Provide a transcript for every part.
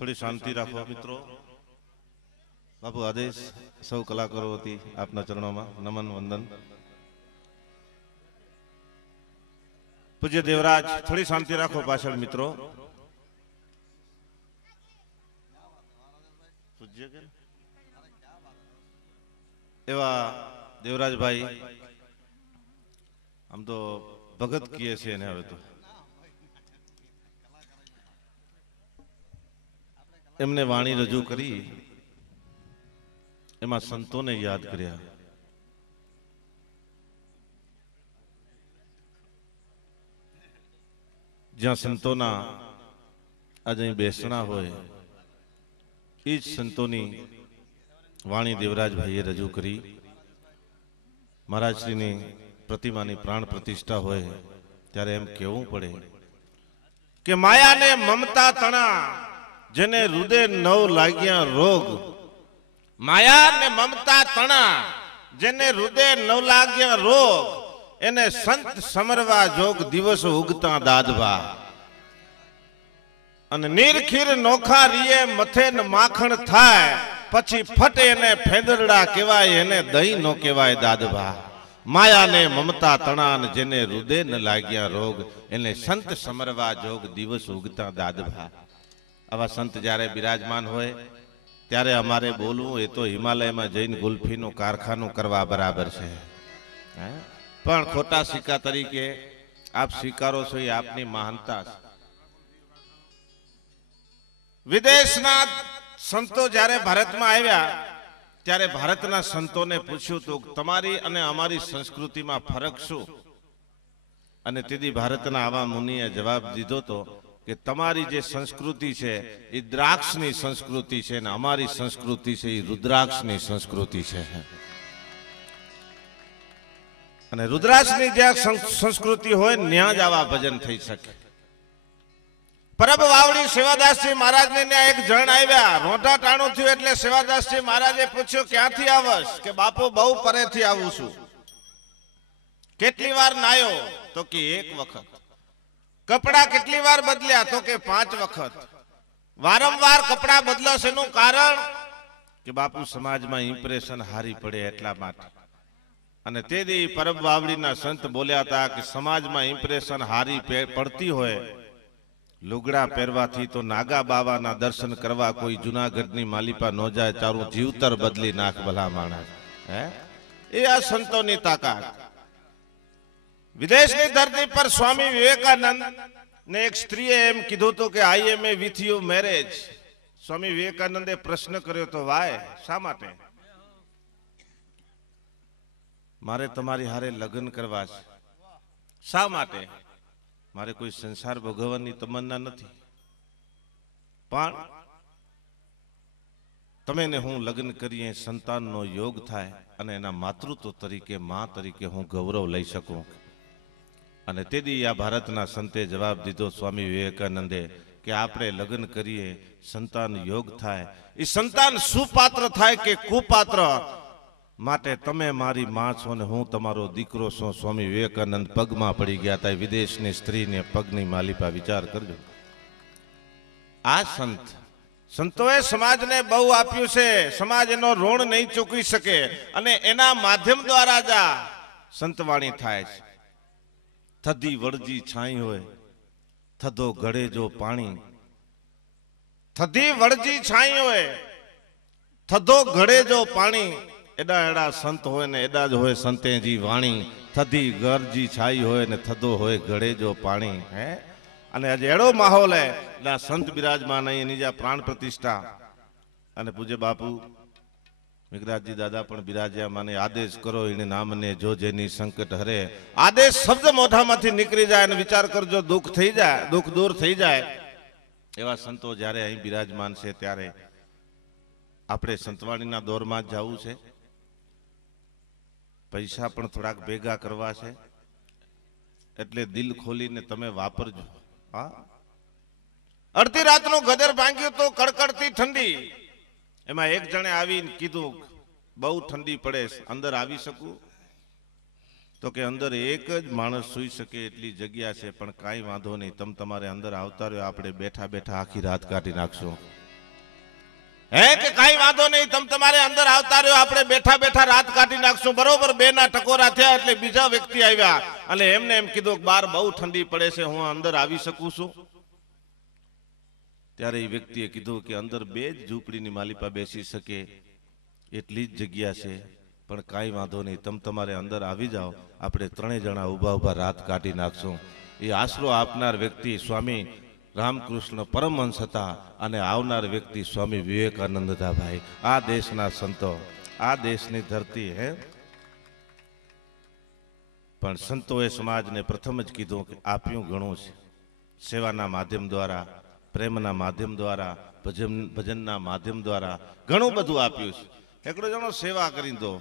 थोड़ी शांति राखो मित्रों। बापू आदेश सौ कलाकारो वती आपना चरणों में नमन वंदन। पूज्य देवराज थोड़ी शांति राखो पाछळ मित्रों। एवा देवराज भाई हम तो भगत किए छे ने हवे तो एमने वाणी रजू करी एमा संतों ने याद कर्या। ज्यां संतोना आज अहीं बेसणा होय ई ज संतोनी वाणी देवराज भाईए रजू करी। महाराजश्रीनी प्रतिमानी प्राण प्रतिष्ठा होय त्यारे एम कहेवुं पड़े के माया ने ममता तना जेने हृदय नव लाग्या रोग। माया ने ममता तना जेने हृदय नव लाग्या रोग एने संत समरवा जोग दिवस उगता दादवा। अने नीरखीर नोखा रिये मथे न माखण थाय पछी फटे ने फेंदरड़ा केवाय एने दही नो केवाय दादवा। माया ने ममता तणान जेने हृदय न लाग्या रोग एने संत समरवा जोग दिवस उगता दादवा। आवा संत जारे विराजमान होय त्यारे अमारे बोलवुं ए तो हिमालय में जैन गुल्फीनु कारखानु करवा बराबर छे। पण खोटा सिक्का तरीके आप स्वीकारो छो ए आपनी महानता। विदेशना संतो जारे भारत में आव्या त्यारे भारतना संतों ने पूछ्યું तो तमारी अने अमारी संस्कृति में फरक शुं। अने तेदी भारतना आवा मुनिए जवाब दीधो तो कि तमारी जे संस्कृति है ये द्राक्षनी संस्कृति है ने अमारी संस्कृति है ये रुद्राक्षनी संस्कृति है। अने रुद्राक्षनी जे संस्कृति होय न्या ज आवा भजन थई सके। परब वावड़ी सेवादास जी महाराज ने एक जण आव्या रोटा टाणु थयुं एटले सेवादास जी महाराजे पूछ्યું क्यांथी आवस के बापू बहु परेथी आવું છું। કેટલી વાર નાયો तो कि एक वखत। कपड़ा कितनी बार बदलिया तो के 5 वखत। वारंवार कपड़ा बदलो छेनु कारण कि बापू समाज में इम्प्रेशन हारी पड़े एटला माटे। अने तेदी परब वावड़ीना संत बोल्या था कि समाज में इम्प्रेशन हारी पड़ती होय लुगड़ा पहेरवाथी तो नागा बावाना दर्शन करवा कोई जूनागढ़नी मालिपा न जाए तारू जीवतर बदली नाख भला माणस है। ए आ संतोनी ताकत। विदेश की धरती पर स्वामी विवेकानंद ने एक स्त्रीए एम कीधुं तो कि I am a with you marriage. Swami विवेकानंदे प्रश्न कर्यो तो वाय शा माटे मारे तमारी हारे लग्न करवा छे शा माटे मारे कोई संसार भोगवવાની तमन्ना નથી पण तमे ने हूँ लग्न करीए संतान नो योग थाय अने एना मातृत्व तरीके मां तरीके हूँ गौरव लई सकूं। अने तेदी आ भारतना संते जवाब दीधो स्वामी विवेकानंदे कि आपणे लग्न करीए संतान योग थाय ई संतान सुपात्र थाय के कुपात्र माटे तमे मारी मां छो ने हूँ तमारो दीकरो छो। स्वामी विवेकानंद पगमां पड़ी गया था विदेशनी स्त्री ने पगनी मालिपा विचार करजो। आ संत संतोए समाज ने बहु आप्युं छे समाज एनो ऋण नहीं चूकवी सके अने एना माध्यम द्वारा ज संतवाणी थाय छे। थदी वड़जी छाई होय थदो गड़े जो पानी। थदी वड़जी छाई होय थदो गड़े जो पानी। एडा एडा संत होय ने एडा ज होय संते जी वाणी। थदी गरजी छाई होय ने थदो होय गड़े जो पानी है। अने आज एड़ो माहौल है ना संत विराजमान है एनी जा प्राण प्रतिष्ठा। अने पूज्य बापू मेघराज जी दादा पण बिराज्या माने आदेश करो इने नाम ने जो जेनी संकट हरे। आदेश शब्द मोढामांथी निकળી જાય અને विचार करजो दुख थई जाए दुख दूर थई जाए। एवा संतो ज्यारे અહીં विराजमान छे त्यारे आपणे संतवाणीना दौरमां जावुं छे। पैसा पण थोड़ाक भेगा करवा छे एटले दिल खोलीने तमे वापरजो। हाँ अड़धी रातनो गदर भांग्यो तो कड़कड़ती ठंडी। एमां एक जणे आवीने कीधुं बहु ठंडी पड़े अंदर आवी सकूं तो के अंदर एक ज माणस सुई सके एटली जग्या छे पण काई वांधो नहीं तम तमारे अंदर आवता रहो आपणे बैठा बैठा आखी रात काढी नाखशो। હે કે કાઈ વાંધો નહીં, તમ તમારે અંદર આવતા રહ્યો, આપણે બેઠા બેઠા રાત કાઢી નાખશું. બરોબર 2 ના ટકોરા થયા એટલે બીજા વ્યક્તિ આવ્યા અને એમને એમ કીધું કે બહાર બહુ ઠંડી પડે છે, હું અંદર આવી શકું છું? ત્યારે એ વ્યક્તિએ કીધું કે અંદર 2 જ ઝૂંપડીની માલિપા બેસી શકે એટલી જ જગ્યા છે, પણ કાંઈ વાંધો નહીં, તમ તમારે અંદર આવી જાઓ, આપણે 3 જણા ઊભા ઊભા રાત કાઢી નાખશું. એ આશરો આપનાર વ્યક્તિ સ્વામી રામકૃષ્ણ પરમહંસ હતા અને આવનાર વ્યક્તિ સ્વામી વિવેકાનંદ હતા. ભાઈ, આ દેશના સંતો, આ દેશની ધરતી હે. પણ સંતોએ સમાજને પ્રથમ જ કીધું કે આપ્યું ઘણું છે, સેવાના માધ્યમ દ્વારા, પ્રેમના માધ્યમ દ્વારા, ભજનના માધ્યમ દ્વારા ઘણું બધું આપ્યું છે. એકડો જણો સેવા કરી દો,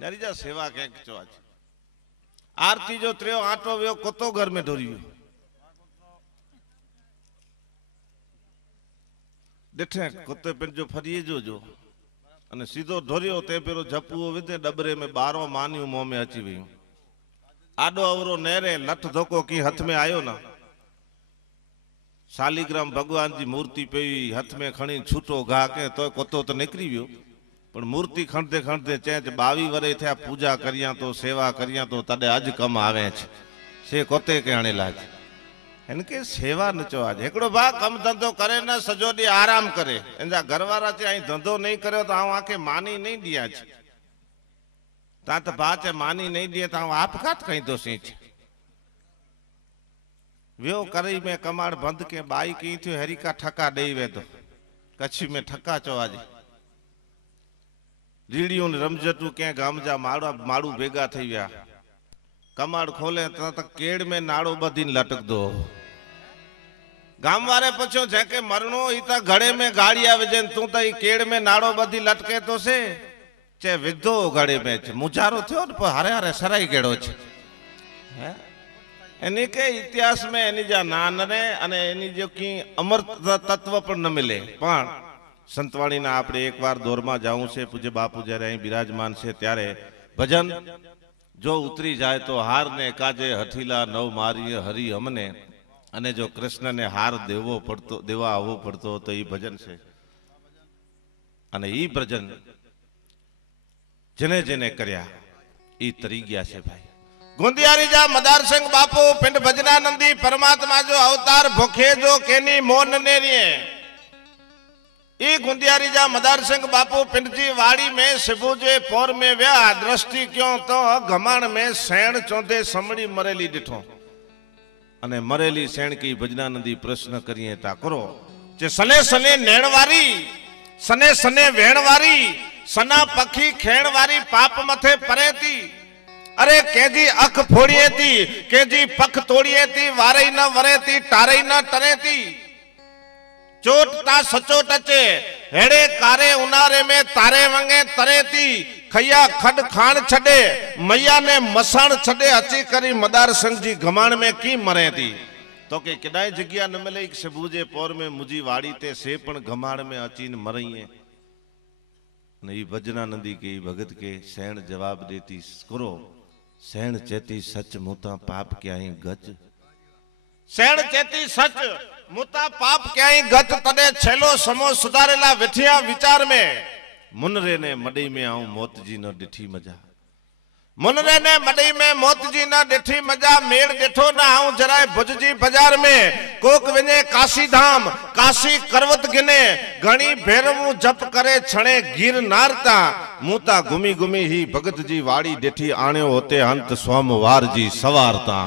યારી જા સેવા ક્યાંક છો. આજ આરતી જો ત્રેયો આટો વ્યો કોતો ઘર મેં ઢોર્યું દેઠે કોતે પેન જો ફરીએ જોજો અને સીધો ઢોર્યો તે પેલો જપુઓ વિધે ડબરે में 12 માન્યું મોં में अची वयूं. आडो अवरो नेरे लठ धोको की हथ में आयो ना, शालिग्राम भगवान जी मूर्ति पे हथ में खणी छूटो घा के तो कोतो तो निकली गयो, पण मूर्ति खणते खणते चेच 22 वर्ष थया पूजा करिया तो सेवा करिया तो तडे आज कम आवे छे से कोते के हणेला छे. इनके सेवा नचो आज एकड़ो बा कम धंधो करे ना सजो दी आराम करे, एना घरवारा छे अहीं धंधो नहीं कर्यो तो आ आके मानी नहीं दिया छे. ता तो बाचे मानी नहीं दिए तो आपघात कहीं तो सींच व्यो करी में कमाड़ बंद के बाई की थी हरी का ठका दे वे तो कच्छी में ठका चो आज रीडियों ने रमजटू के गामजा माड़ा माड़ू भेगा थई गया. कमाड़ खोले तो केड़ में नाड़ो बधी लटक दो. गाम वाले पूछो जेके मरणो इता घड़े में गाड़िया वजन तू तो केड़ में नाड़ो बधी लटके तो से चे विधो घड़े में मुजारो थयो पर हरे हरे सराई केड़ो छे. एनी के इतिहास में एनी जा नान ने अने एनी जो की अमर तत्व पर न मिले. पण संतवाणी ना आपणे एक बार दौर में जाऊं से पूज्य बापू जયારે અહીં બિરાજમાન છે ત્યારે ભજન जो उतरी जाए तो हार ने काजे हठीला नव मारिय हरि हमने अने जो कृष्ण ने हार देवो पड़तो देवा आवो पड़तो तो ई भजन से अने ई भजन जने जने कर्या ई तरी गया से भाई. गुंदियारी जा मदार सिंह बापू पिंड भजनानंदी परमात्मा जो अवतार भूखे जो केनी मोन ने रिए ई गुंदियारी जा मदार सिंह बापू पिंड जी वाड़ी में सिबूजे पोर में व्या दृष्टि क्यों तो घमाण में सैण चौंधे समड़ी मरेली डिठो अने मरेली सैण की भजनानंदी प्रश्न करिए ता करो जे सने सने नेणवारी सने सने वेणवारी सना पखी खेणवारी पाप मथे परे थी. अरे केजी अख फोड़िए थी केजी पख तोड़िए थी वारई न वरे थी टारई न टरे थी. चोट ता सचोट अचे हेड़े कारे उनारे में तारे वंगे तरे थी. खैया खड खान छडे मैया ने मसाण छडे अची करी मदार सिंह जी घमाण में की मरे थी. तो के केडाय जग्या न मिले सबूजे पोर में मुजी वाड़ी ते से पण घमाण में अची न मरईए. नहीं भजनानंदी के भगत के सैण जवाब देती करो सैण चेती सच मुता पाप क्या ही गच. सैण चेती सच मुता पाप क्या ही गच तने छेलो समो सुधारेला विठिया विचार में मुनरे ने मडई में आऊं मौत जी न डिठी मजा. मुनरे ने मडई में मौत जी न डिठी मजा मेड़ डिठो ना आऊं जराए भुज जी बाजार में कोक विने काशी धाम काशी करवत गिने घणी भेरवू जप करे छणे गिर नारता मुता गुमी गुमी ही भगत जी वाड़ी डिठी आण्यो होते अंत सोमवार जी सवारता.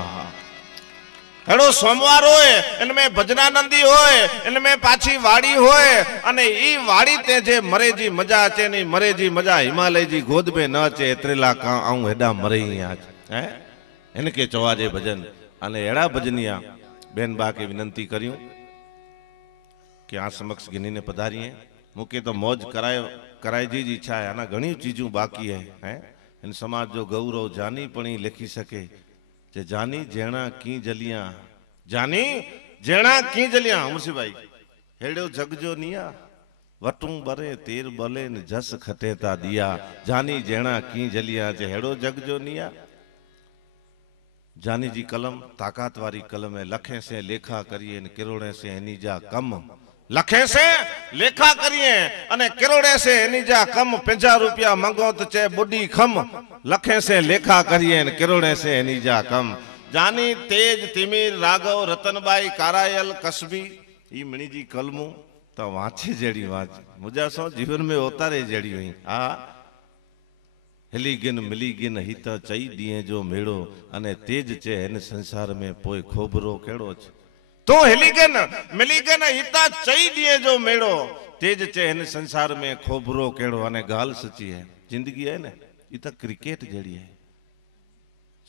हेड़ो सोमवार होए इनमें भजनानंदी होए इनमें पाछी वाड़ी होए अने ई वाड़ी ते जे मरे जी मजा अचे नहीं मरे जी मजा हिमालय जी गोद में न अचे एतरेला का आऊं हेडा मरे आज हैं इनके चवाजे भजन अने एड़ा भजनिया बेन बा के विनंती करियो कि आ समक्ष गिनी ने पधारिए मुके तो मौज कराए जी इच्छा है आना घणी चीजों बाकी है हैं इन समाज जो गौरव जानी पणी लिखी सके जे जानी जेना की जलियां जानी जेना की जलियां मुर्शी भाई हेड़ो जग जो निया वटू बरे तेर बले न जस खटेता दिया जानी जेना की जलियां जे हेड़ो जग जो निया. जानी जी कलम ताकत वारी कलम है लखे से लेखा करिए न किरोड़े से एनी जा कम लखे से लेखा करिए अने करोड़े से एनी जा कम 50 रुपया मंगो तो चे बुढ़ी खम लखे से लेखा करिए करोड़े से एनी जा कम जानी तेज तिमिर राघव रतनबाई कारायल कसबी ई मणी जी कलमू तो वांचे जड़ी वांच मुझा सो जीवन में उतारे जड़ी हुई आ हिलीगिन मिलीगिन हित चई दिए जो मेड़ो अने तेज चे इन संसार में पोए खोबरो केड़ो छ तो हिलीगिन मिलीगिन हिता चई दिए जो मेड़ो तेज चे इन संसार में खोबरो केड़ो अने गाल सच्ची है जिंदगी है ना ये तो क्रिकेट जड़ी है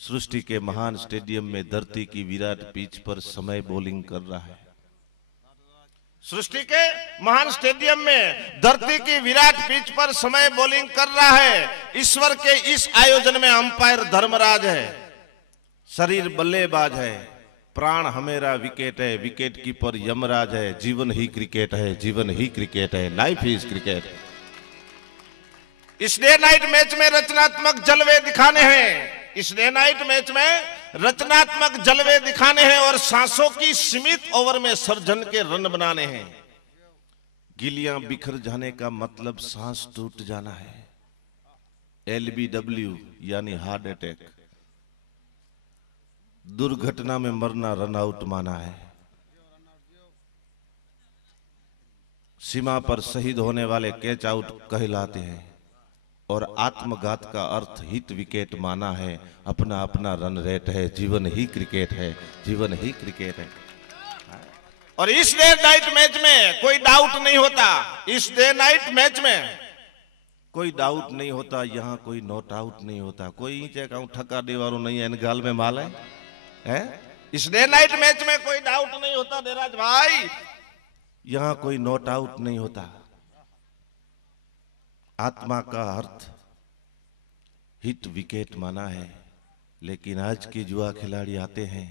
सृष्टि के महान स्टेडियम में धरती की विराट पिच पर समय बॉलिंग कर रहा है सृष्टि के महान स्टेडियम में धरती की विराट पिच पर समय बॉलिंग कर रहा है ईश्वर के इस आयोजन में अंपायर धर्मराज है शरीर बल्लेबाज है प्राण हमेरा विकेट है विकेट कीपर यमराज है जीवन ही क्रिकेट है जीवन ही क्रिकेट है लाइफ इज क्रिकेट इस डे नाइट मैच में रचनात्मक जलवे दिखाने हैं इस डे नाइट मैच में रचनात्मक जलवे दिखाने हैं और सांसों की सीमित ओवर में सर्जन के रन बनाने हैं गिलियां बिखर जाने का मतलब सांस टूट जाना है LBW यानी हार्ट अटैक दुर्घटना में मरना रन आउट माना है सीमा पर शहीद होने वाले कैच आउट कहलाते हैं और आत्मघात का अर्थ हिट विकेट माना है अपना अपना रन रेट है जीवन ही क्रिकेट है जीवन ही क्रिकेट है और इस डे नाइट मैच में कोई डाउट नहीं होता इस डे नाइट मैच में कोई डाउट नहीं होता यहाँ कोई नॉट आउट नहीं होता कोई कहूं ठका दे वालों नहीं है गाल में माल है इस डे नाइट मैच में कोई डाउट नहीं होता देराज भाई यहाँ कोई नॉट आउट नहीं होता आत्मा का अर्थ हिट विकेट माना है लेकिन आज के युवा खिलाड़ी आते हैं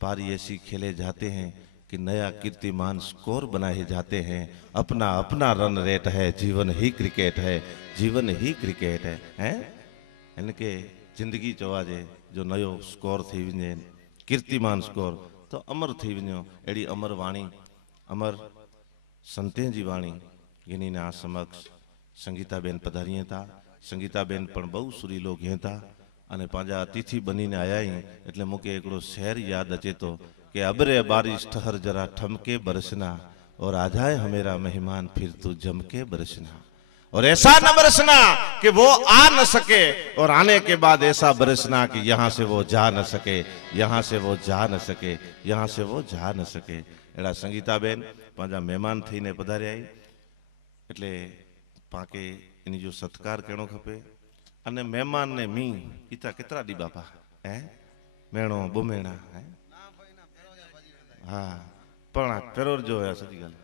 पारी ऐसी खेले जाते हैं कि नया कीर्तिमान स्कोर बनाए जाते हैं अपना अपना रन रेट है जीवन ही क्रिकेट है जीवन ही क्रिकेट है हैं इनके जिंदगी चवाजे जो नयो स्कोर थी वञे कीर्तिमान स्कोर तो अमर थी वञो अड़ी अमर वाणी अमर संतें जी वाणी इन्हीं ना समक्ष संगीताबेन पधारिए था संगीताबेन पण बहु सुरीलो घें था अने पांजा अतिथि बनीने आया ही एटले मुके एकड़ो शहर याद अचे तो कि अबरे बारिश ठहर जरा ठमके बरसना और आ जाए हमेरा मेहमान फिर तू जमके बरसना और ऐसा न बरसना कि वो आ न सके और आने के बाद ऐसा बरसना कि यहाँ से वो जा न सके यहाँ से वो जा न सके यहाँ से वो जा न सके एड़ा संगीताबेन पांजा मेहमान थईने पधार्या एटले पाके इनी जो सत्कार करणो खपे अने मेहमान ने मी इता केतरा दी बापा है मेणो बुमेणा है हाँ पण फेरोर जो है सच्ची गल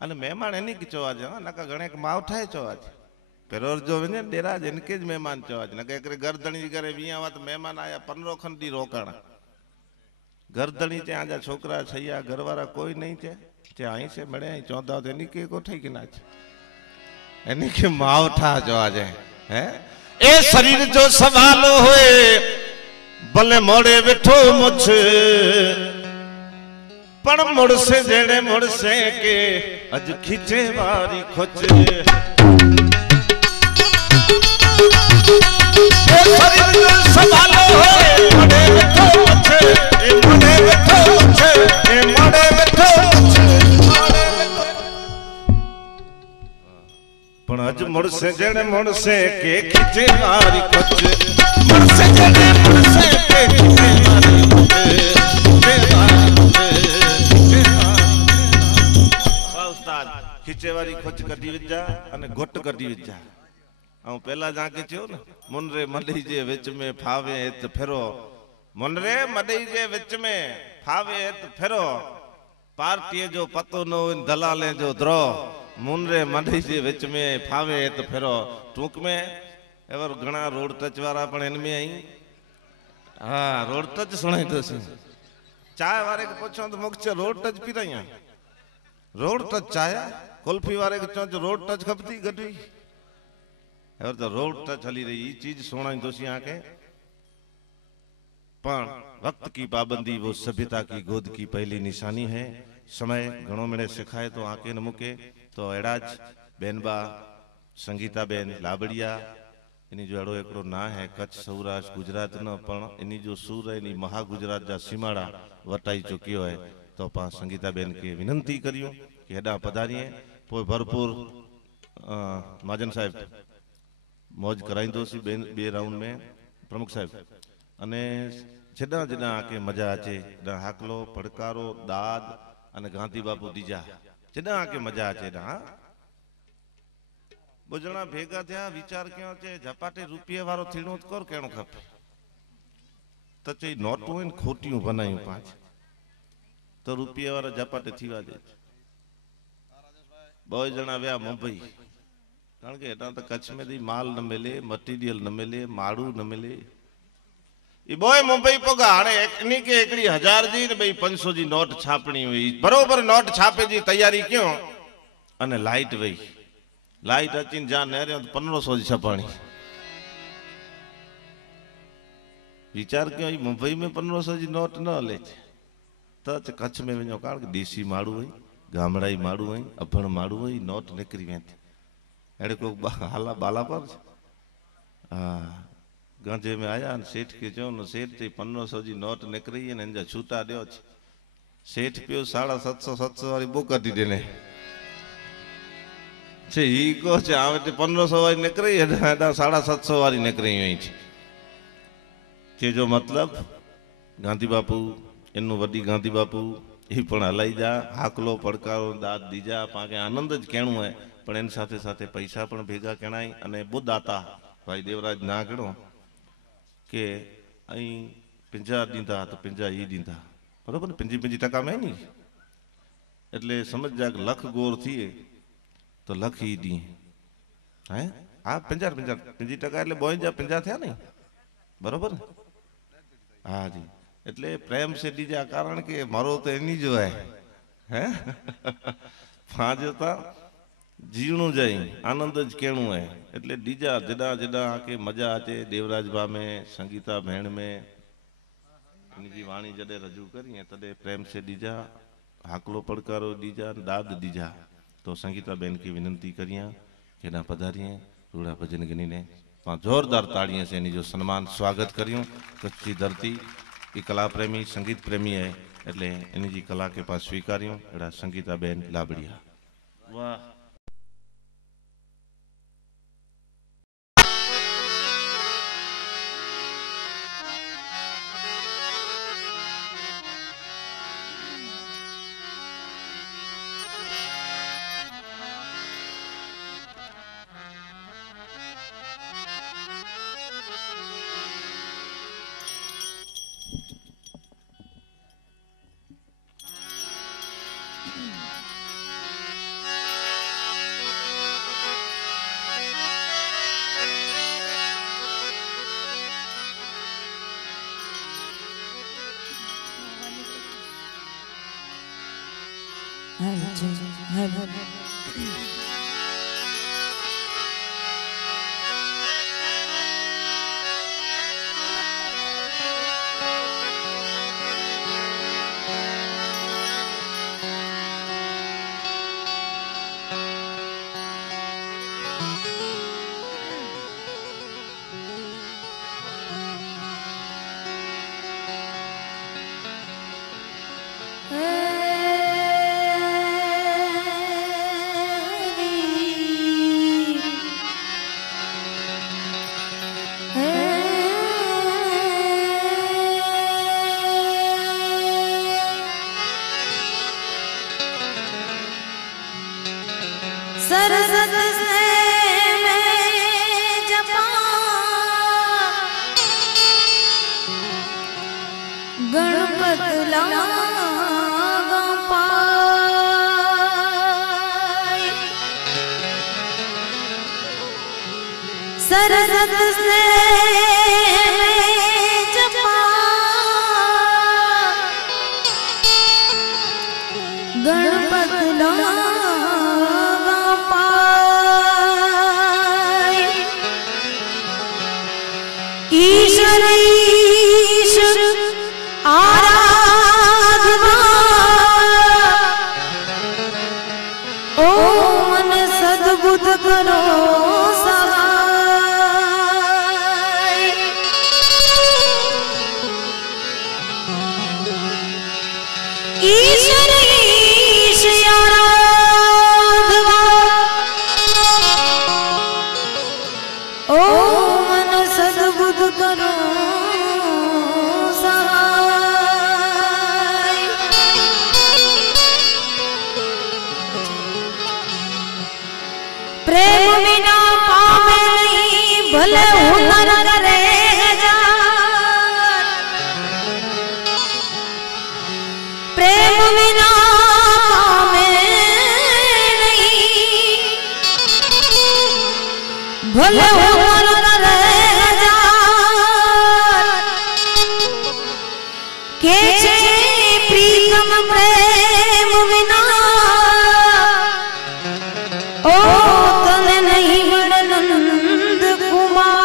अने मेहमान एनी की चो आज नका गणे के मावठा है चो आज फेरोर जो वने डेरा इनके ज मेहमान चो आज नका एकरे गर्दणी करे विया वात मेहमान आया 15 खन दी रोकाणा गर्दणी चे आजा छोकरा छया घरवारा कोई नहीं चे आई से मळे आई चौदा एनी के कोठई के नाच एनी के मावठा जो आ जाए हैं ए शरीर जो सवाल होए भले मोड़े बैठो मुझ पण मुड़ से जेड़े मुड़ से के अज खींचे वारी खोच ए शरीर जो सवाल होए मोड़े बैठो मुझ ए मोड़े बैठो मुझ ए मोड़े बैठो अज मुड़ से जड़े मुड़ से के खींचे मारी खोच मुड़ से जड़े मुड़ से के खींचे मारी वाह उस्ताद खींचे वारी खोच कटी विजा अने घोट कटी विजा आ पहला जाके थियो न मुनरे मडई जे विच में फावे त फेरो मुनरे मडई जे विच में फावे त फेरो पार्टी जो पतो न दलाले जो द्रोह मुनरे मडई जे विच में फावे तो फेरो टूक में एवर घना रोड टच वाला पण इनमें आई हाँ रोड टच सुनाई तो चाय वाले के पूछो तो मुख रोड टच पी रही रोड टच चाय कुल्फी वाले के चो रोड टच खपती गटी एवर तो रोड टच हली रही चीज सुनाई दोषी आके पण वक्त की पाबंदी वो सभ्यता की गोद की पहली निशानी है समय घणो मिले सिखाए तो आके न मूके तो अड़ा ज बेनबा संगीता बेन लाबड़िया इनी जो अड़ो एकड़ो ना है कच्छ सौराष्ट्र गुजरात न पण इनी जो सूर है इनी महा गुजरात जा सीमाड़ा वटाई चुकियो है तो पा संगीता बेन के विनंती करियो कि हेडा पधारिए पोइ भरपूर महाजन साहब मौज कराईंदोसी बे राउंड में प्रमुख साहब अने जडा जडा आके मजा अचे जडा हाकलो पड़कारो दाद अने गांधी बापू दीजा जडा आके मजा अचे ना बुजणा भेगा थया विचार क्यों चे झपाटे रुपये वारो थीणो कोर केणो खपे तो चई नोटू इन खोटियूं बनायूं पांच तो रुपये वारा झपाटे थीवा दे बो जना व्या मुंबई कारण के हेटा तो कच्छ में दी माल न मिले मटीरियल न मिले माड़ू न मिले ई बोय मुंबई पोगा हाणे एकनी के एकड़ी 1000 जी ने भाई 500 जी नोट छापणी हुई बरोबर नोट छापे जी तैयारी क्यों अने लाइट वही लाइट अचीन जा नेरे 1500 जी छपाणी विचार क्यों ई मुंबई में 1500 जी नोट न हले तो कच्छ में वञो कारण के देसी माड़ू हुई गामड़ाई माड़ू हुई अभण माड़ू हुई नोट निकरी वेंदी अड़े को हाला बाला पर हाँ गांजे में आया सेठ के चो न सेठ चई 1500 जी नोट निकरी ने इनजा छूटा दियो सेठ पियो 750 वाली बुक कढी देने छे ही को छे आवे ते 1500 वाली निकरी एडा 750 वाली निकरी हुई छे जो मतलब गांधी बापू इन्नु वडी गांधी बापू ही पण हलाई जा हाकलो पड़कारो दाद दीजा पाके आनंद ज केणो है पण एन साथे साथे पैसा पण भेगा केणाई अने बुद्ध आता भाई देवराज ना केणो के आई 50 दींदा तो 50 ही दींदा बरोबर ने 50 टका में नहीं એટલે समझ जा लख गोर थिए तो लख ही दी हैं आ 50 टका એટલે 52 થયા नहीं बरोबर हाँ जी એટલે प्रेम से दीजा कारण के मारो तो एनी जो है हैं फाज था जीवणु जाई आनंद ज केणु है એટલે दीजा जडा जडा आके मजा आचे देवराज बा में संगीता भेण में इनकी वाणी जडे रजू करी तदे प्रेम से दीजा हाकलो पड़कारो दीजा दाद दीजा तो संगीता बेन की विनंती करिया कि ना पधारिए रूड़ा भजन गनी ने जोरदार ताड़ियों से इन्हीं जो सम्मान स्वागत करियो कच्छ की धरती ये कला प्रेमी संगीत प्रेमी है એટલે એની जी कला के पास स्वीकार्यो एड़ा संगीता बेन लाबड़िया वाह सरसत से मैं जपा गणपत लागा पाए सरसत से मैं जपा गणपत लागा ईश्वर ईश्वर आराधना ईश्वर ईश आराधवा ओ मन सद्बुद्ध करो सहाय प्रेम बिना पावे नहीं भले हुनर करे प्रेम बिना पावे नहीं भले हुनर करे के छे प्रीतम प्रेम बिना ओ तने नहीं नंद कुमार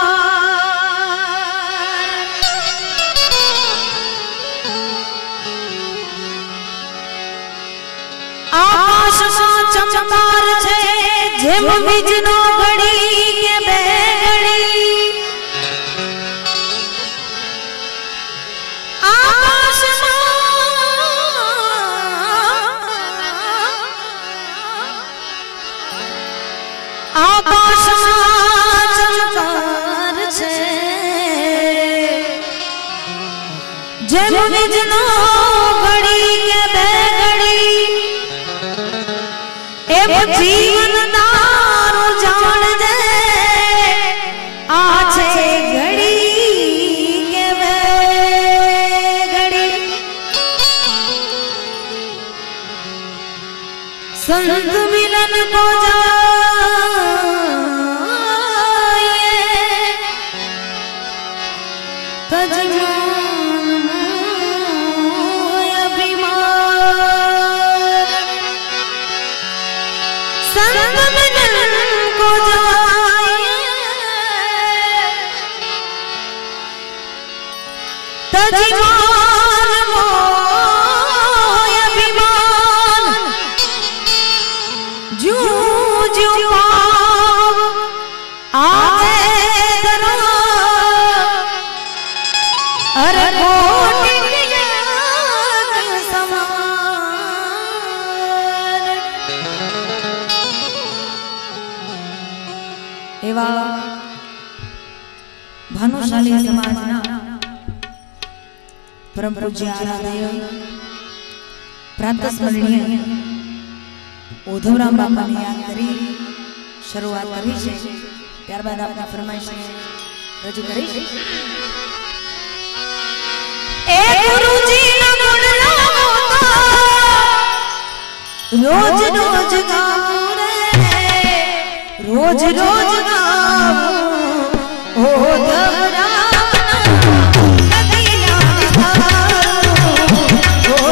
आकाश में चमकार छे जेम बीजनो घड़ी के बे घड़ी आकाश में चमकार छे जेम बीजनो घड़ी के बे घड़ी एव जीवन दारू जान दे आछे घड़ी के वे घड़ी संत मिलन को जाए तजमान मोय अभिमान संत मिलन को जाए तजमान मोय अभिमान जू जू पाव आगे दरो अरे कोटि समान एवा भानुशाली समाजना परम पूज्य आराध्य प्रांत स्मरणीय उद्धवराम बापा ने याद करी शुरुआत करी છે ત્યારબાદ આપના ફરમાઈશ રજૂ કરીશ એ ગુરુજી ના ગુણ ગાવો રોજ રોજ ગાવો રે રોજ રોજ ગાવો ઓ ધવરા Oh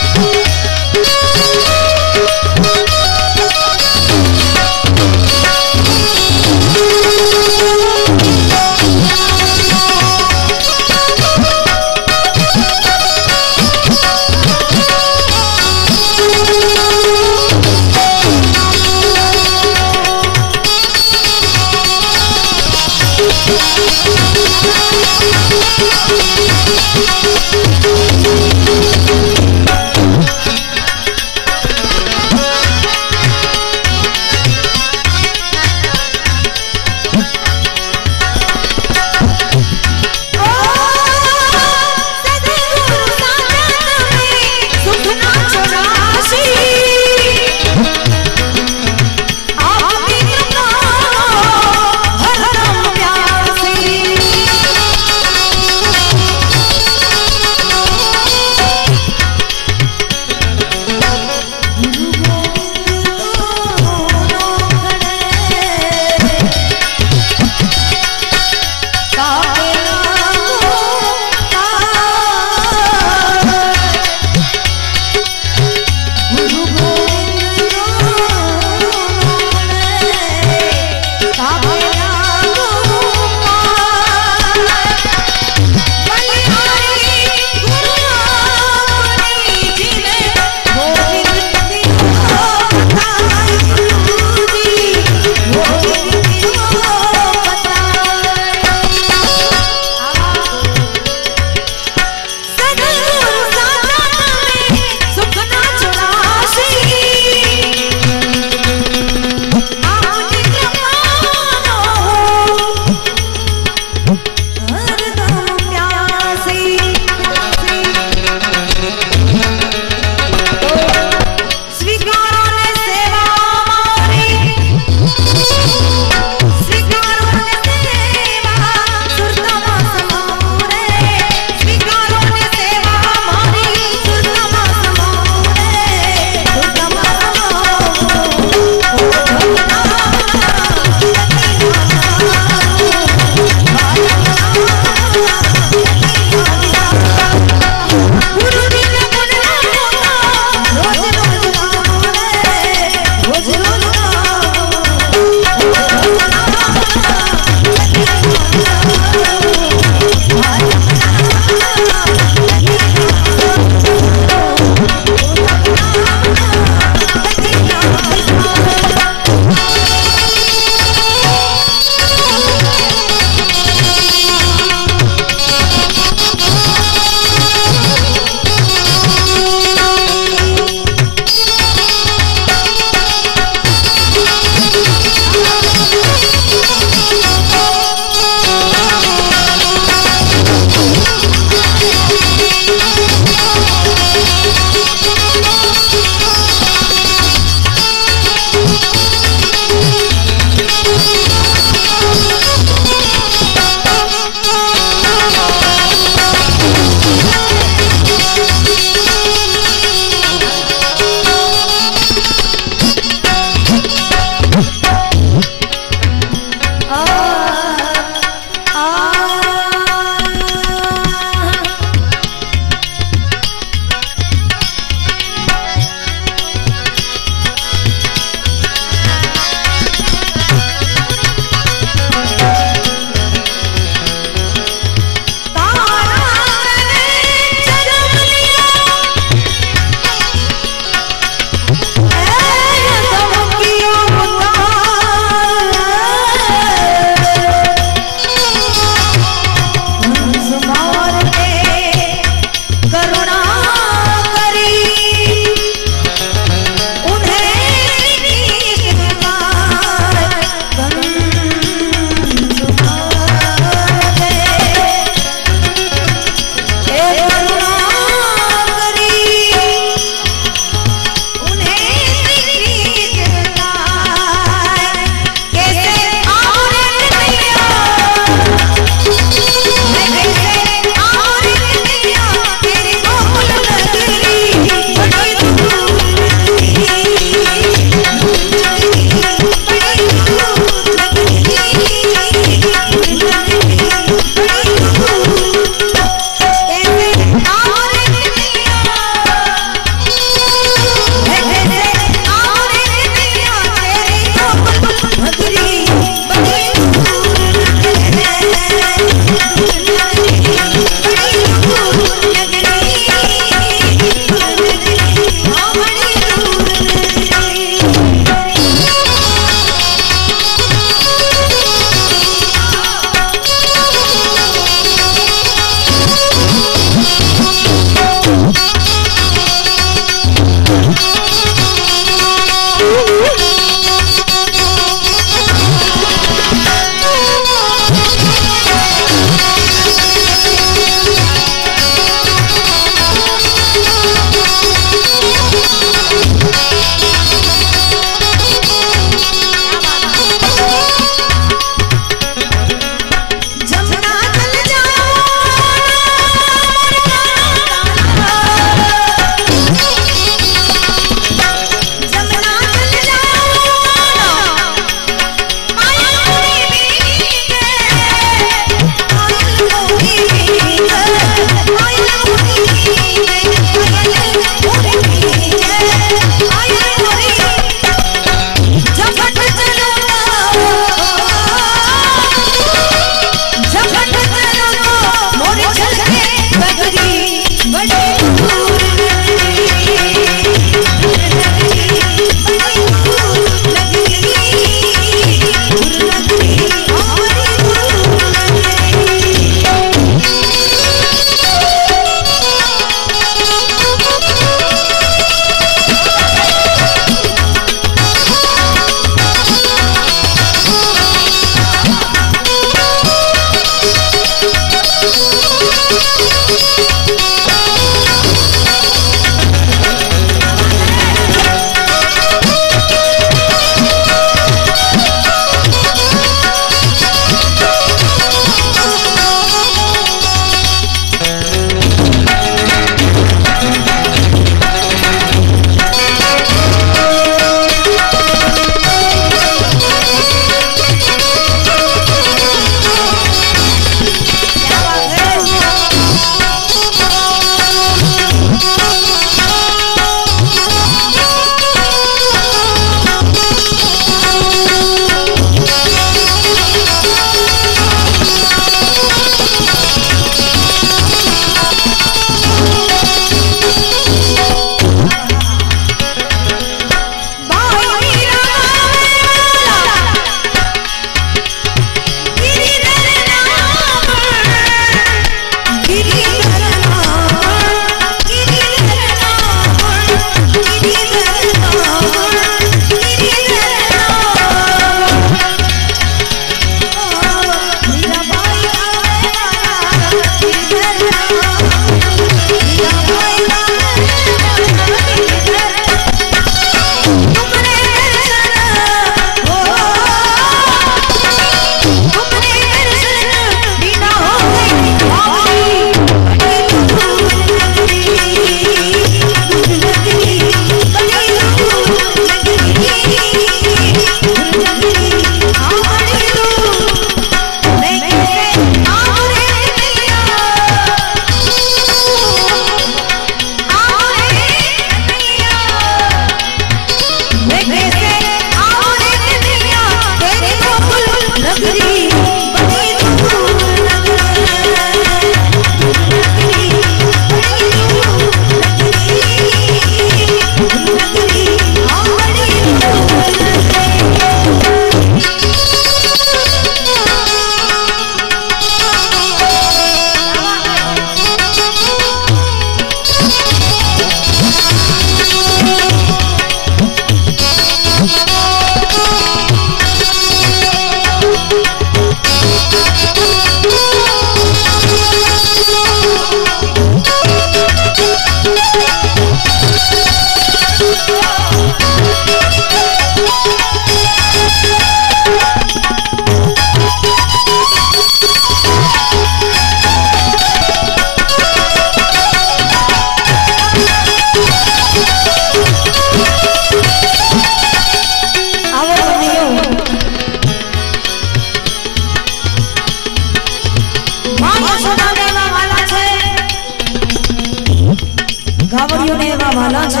વાવડીઓને એવા વાલા છે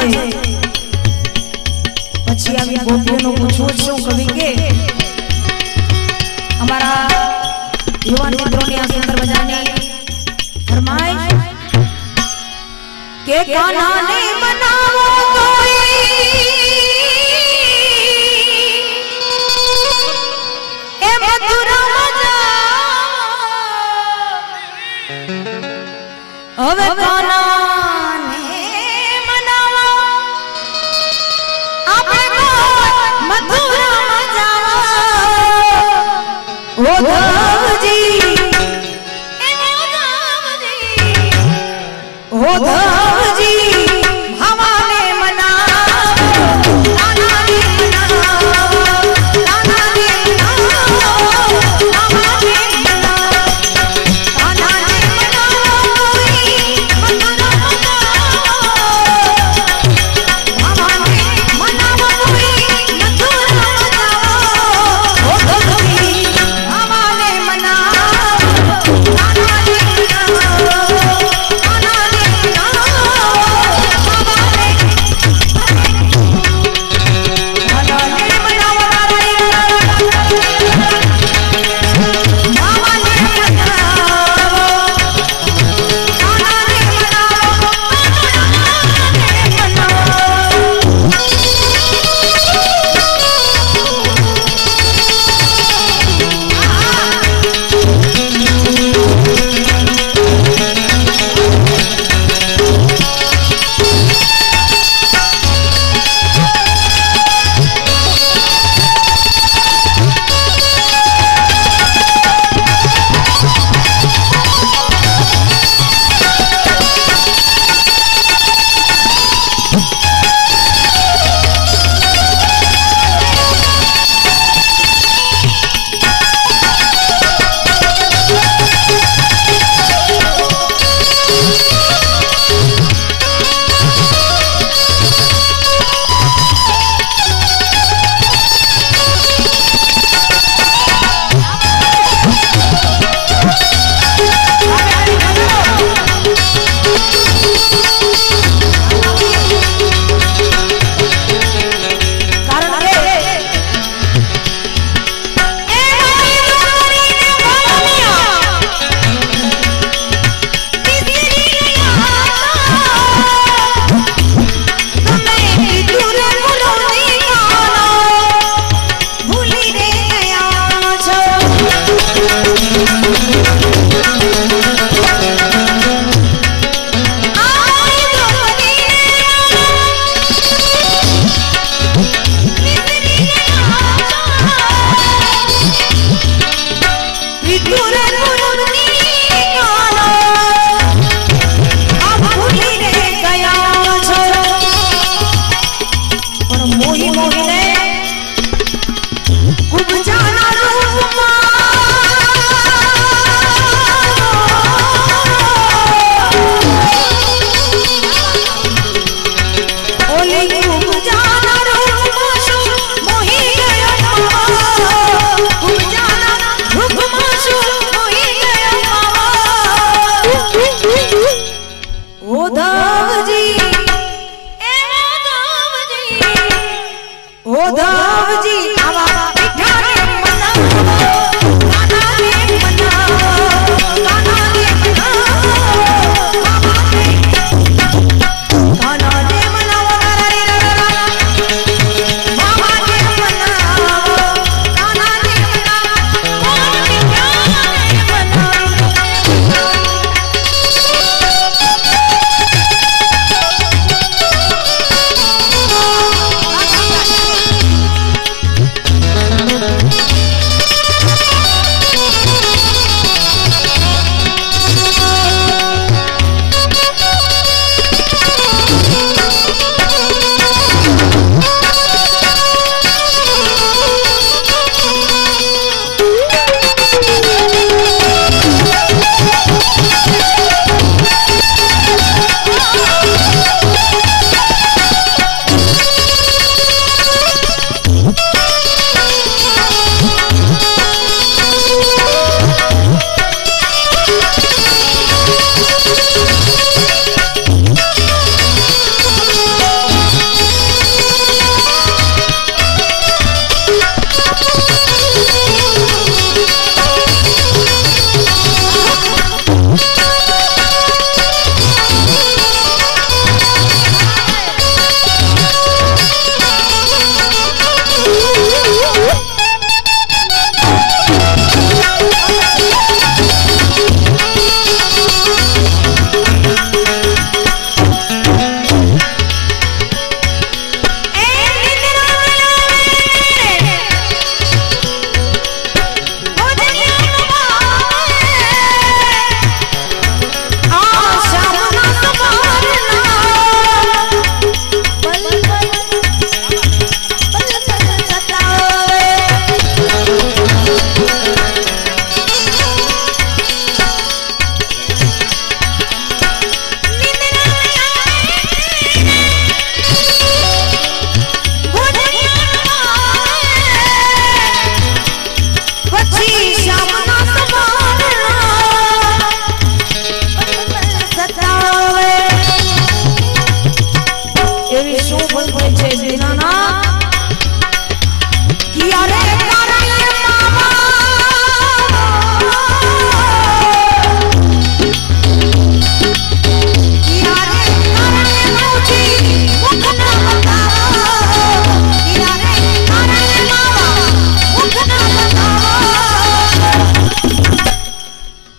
પછી આવી ગોપીઓનો પૂછવું છું કવિ કે અમારા યુવાન મિત્રોની આ સુંદર મજાની ફરમાઈશ કે કાનાને બનાવો કોઈ એ મધુરા મજા હવે કાનાને મનાવો આપણે મધુરા મજા ઓ ધવજી ઓ ધવજી હવાને મનાવો નાનાને મનાવો નાનાને મનાવો નાનાને મનાવો નાનાને મનાવો મધુરા મનાવો હવાને મનાવો મધુરા મનાવો ઓ ધવજી હવાને મનાવો નાનાને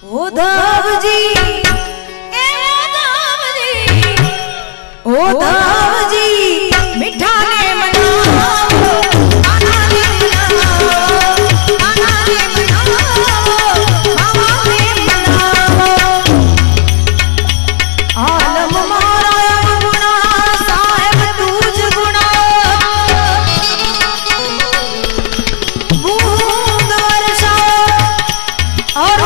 उद्धवजी ए उद्धवजी मीठा ने मनाओ आना ने मनाओ आना ने मनाओ मामा ने मनाओ आलम मारा गुणा साहेब तुझ गुणा बूंद वर्षा और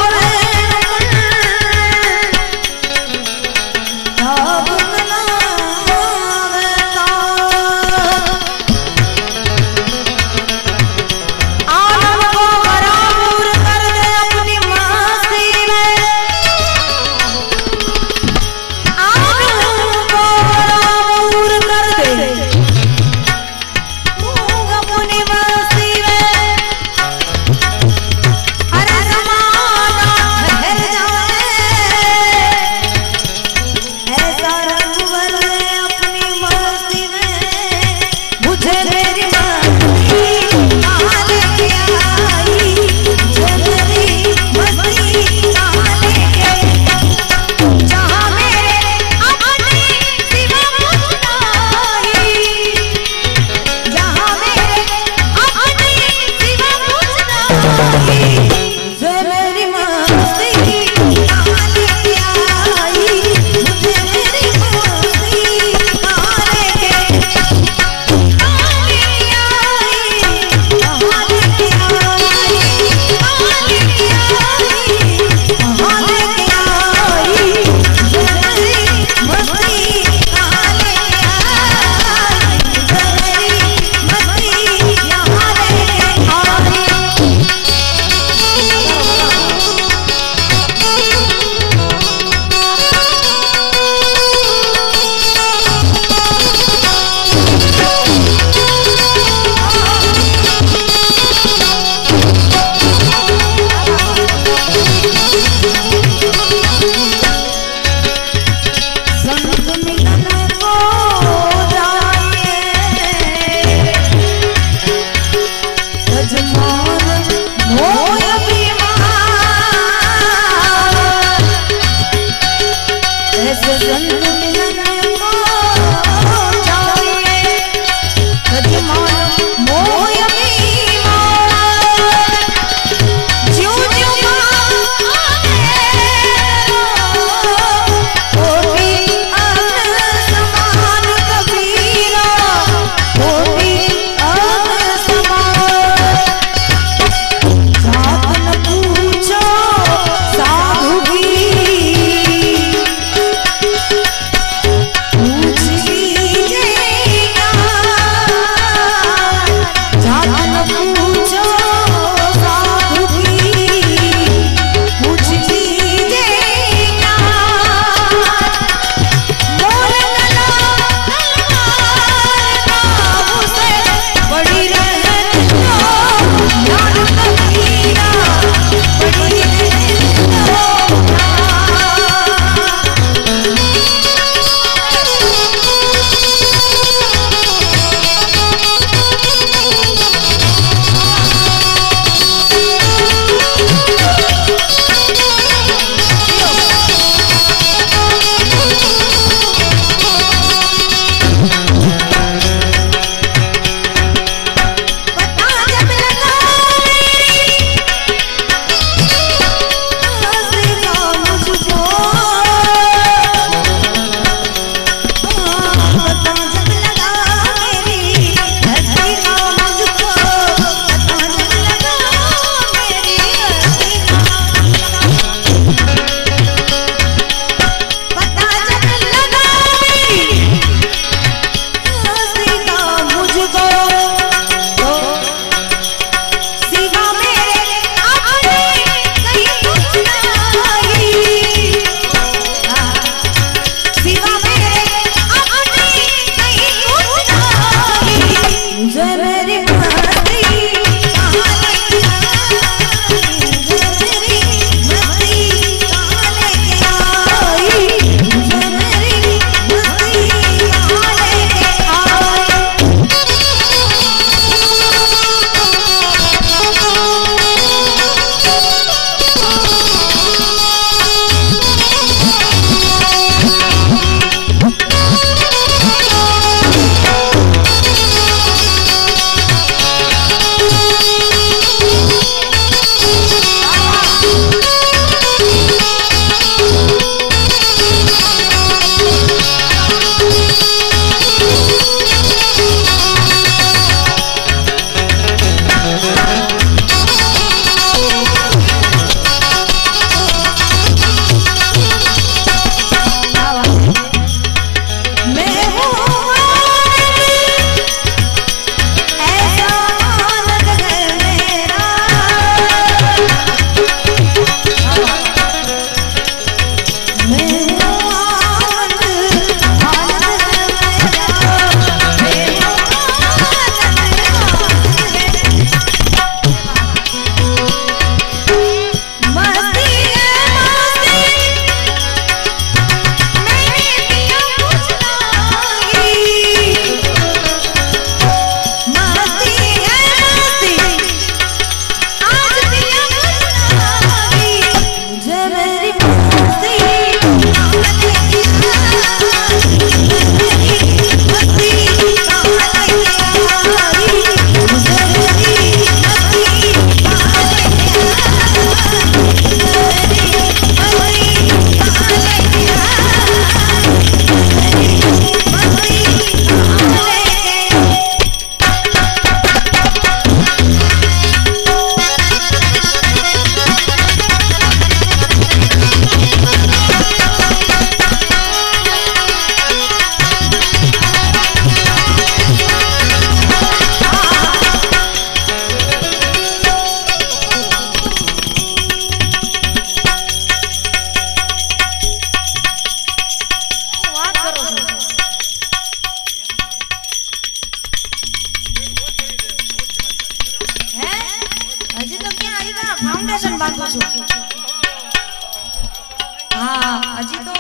હા હજી તો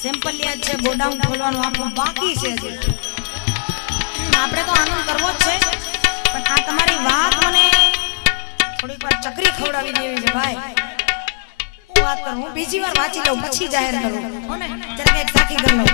સેમ્પલ યાદ છે, ગોડાઉન ખોલવાનું આપણું બાકી છે હજી. આપણે તો આનંદ કરવો જ છે, પણ આ તમારી વાત મને થોડીક વાર ચકરી ખવડાવી દેવી છે ભાઈ. હું વાત કરું, હું બીજી વાર વાંચી લઉં પછી જાહેર કરું હો ને, ત્યારે એક સાખી કરી લઉં.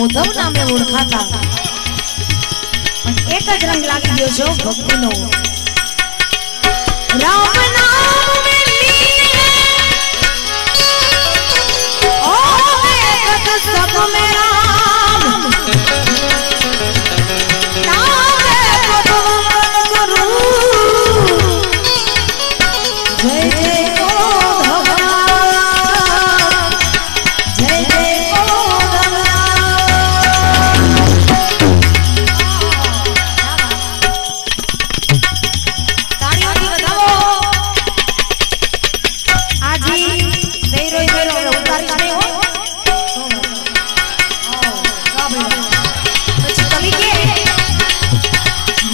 ઉદ્ધવ નામે ઓળખાતા, પણ એક જ રંગ લાગી ગયો છે ભક્તિનો. રામ નામ में लीन ओ जगत सब में राम, तारे भगवान गुरु जय जय उद्धव राम, जय जय उद्धव राम. તાળીઓથી વધાવો. આજી વેરો વેરો ઉતારીશ નહીં હો. પછી કવિ કે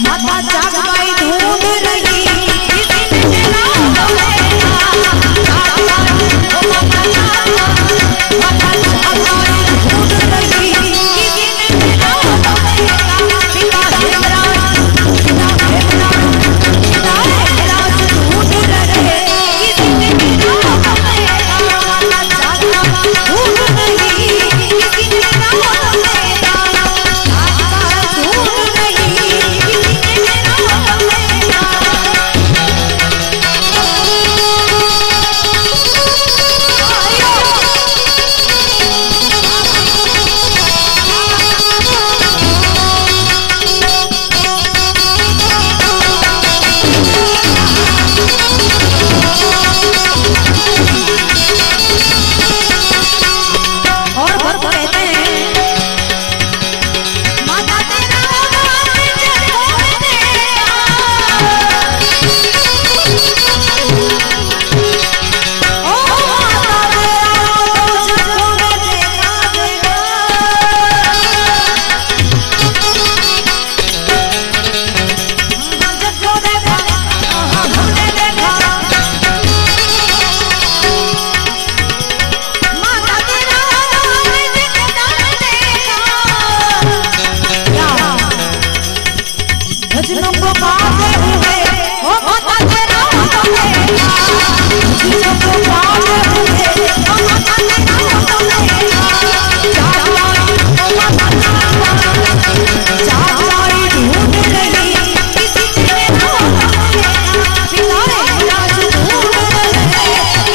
માતા જાગવાઈ ઢૂંઢ રહી किसी ने ना गवेगा, ओ माता जागवाई ढूंढ रही किसी ने ना गवेगा. पिता हेमराज, पिता हेमराज, पिता हेमराज ढूंढ रहे किसी ने ना गवेगा. माता जागवाई ढूंढ रही किसी ने ना गवेगा, जागवाई ढूंढ रही किसी ने ना गवेगा. और भक्त कहते हैं माता तेरा नाम जगोरे देगा, ओ माता तेरा नाम जगोरे देगा देगा. जगो देखा हमने देखा, माता तेरा नाम जगता देगा. क्या भजनों को गाते हुए ओ माता तेरा नाम लेगा, भजनों को गाते हुए ओ माता तेरा नाम लेगा. जागवाई ओ माता जागवाई ढूंढ रही किसी ने ना गवेगा. पिता हेमराज ढूंढ रहे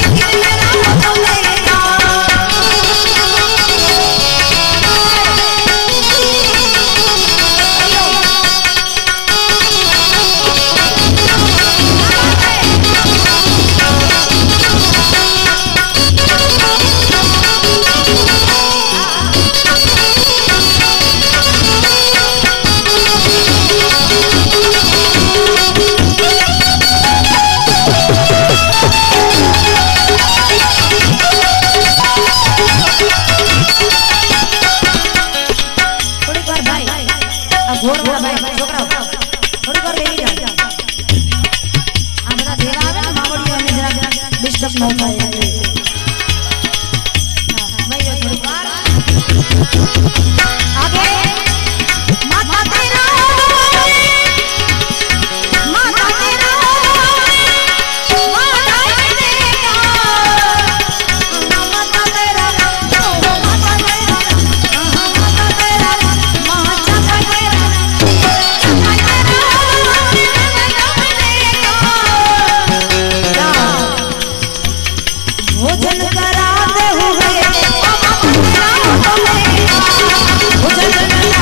किसी ने ना गवेगा. થોડીક વાર ભાઈ આ ઘોર વાળા ભાઈ છોકરાઓ થોડીક વાર બેસી જાઓ. આ બધા દેવા આવે ને માવડીઓ એને જરા ડિસ્ટર્બ ન થાય એટલે. હા ભાઈ થોડીક વાર આગે. માતા તેરા માતા તેરા માતા દેगा, माता तेरा माता तेरा माता तेरा माता तेरा भोजन कराते हुए भोजन कराते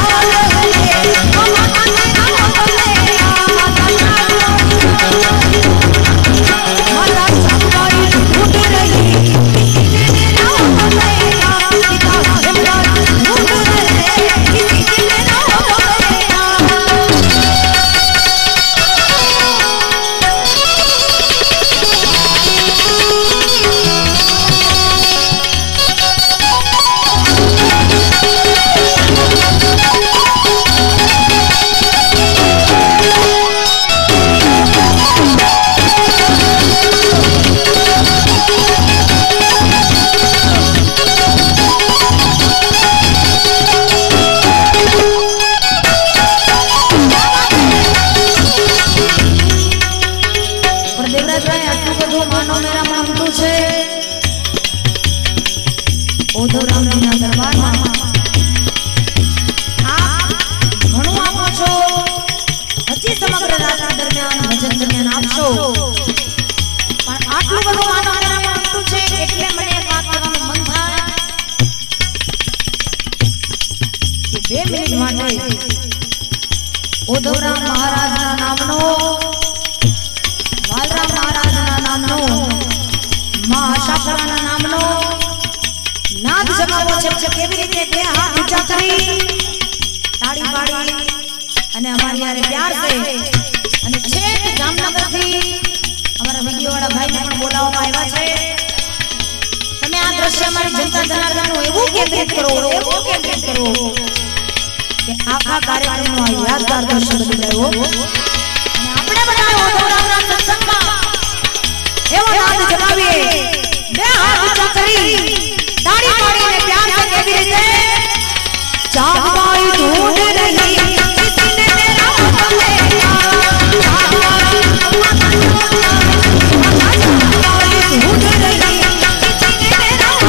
ઉધવરામ મહારાજના નામનો વાલરામ મહારાજના નામનો મહાશાસરાના નામનો નાદ જગાવો છે કેવી રીતે બે હાથ ઊંચા કરી તાળી પાડી અને અમારી યારે પ્યાર છે અને છેક જામનગરથી અમારા વિડિયો વાળા ભાઈને પણ બોલાવવામાં આવ્યા છે તમે આ દ્રશ્ય અમારી જનતા જનાર્દનનું એવું કેન્દ્રિત કરો કે આખા કાર્યક્રમનો આ યાદગાર દ્રશ્ય બની ગયો અને આપણે બધા ઉધવરામના સત્સંગમાં એવો નાદ જગાવીએ બે હાથ ઊંચા કરી તાળી પાડીને પ્યાર से કેવી રીતે ચાહવાઈ ઢૂંઢ રહી કિસને મેરા બનેગા ચાહવાઈ ઢૂંઢ રહી કિસને મેરા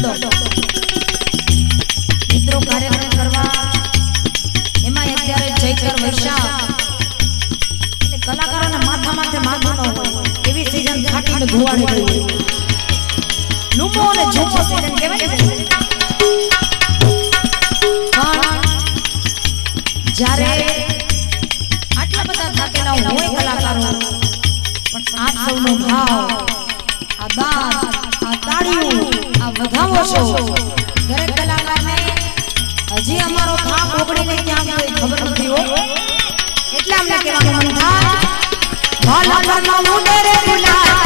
દો મિત્રો કાર્યક્રમ કરવા એમાં અત્યારે ચૈત્ર વૈશાખ એટલે કલાકારોના માથા માથે માથું ન હોય એવી સીઝન ફાટીને ધોવાડી ગઈ લૂમો અને ઝૂમો સીઝન કહેવાય છે પણ જ્યારે આટલા બધા થાકેલા હોય કલાકારો પણ આપ સૌનો ભાવ આ દાન આ તાળીઓ આ વધાવો છો દરેક કલાકારને હજી અમારો થાક ઓગળીને ક્યાં ગયો એ ખબર નથી હો એટલે અમને કહેવાનું મન થાય ભાલા ભાલા મુંડે રે ગુલા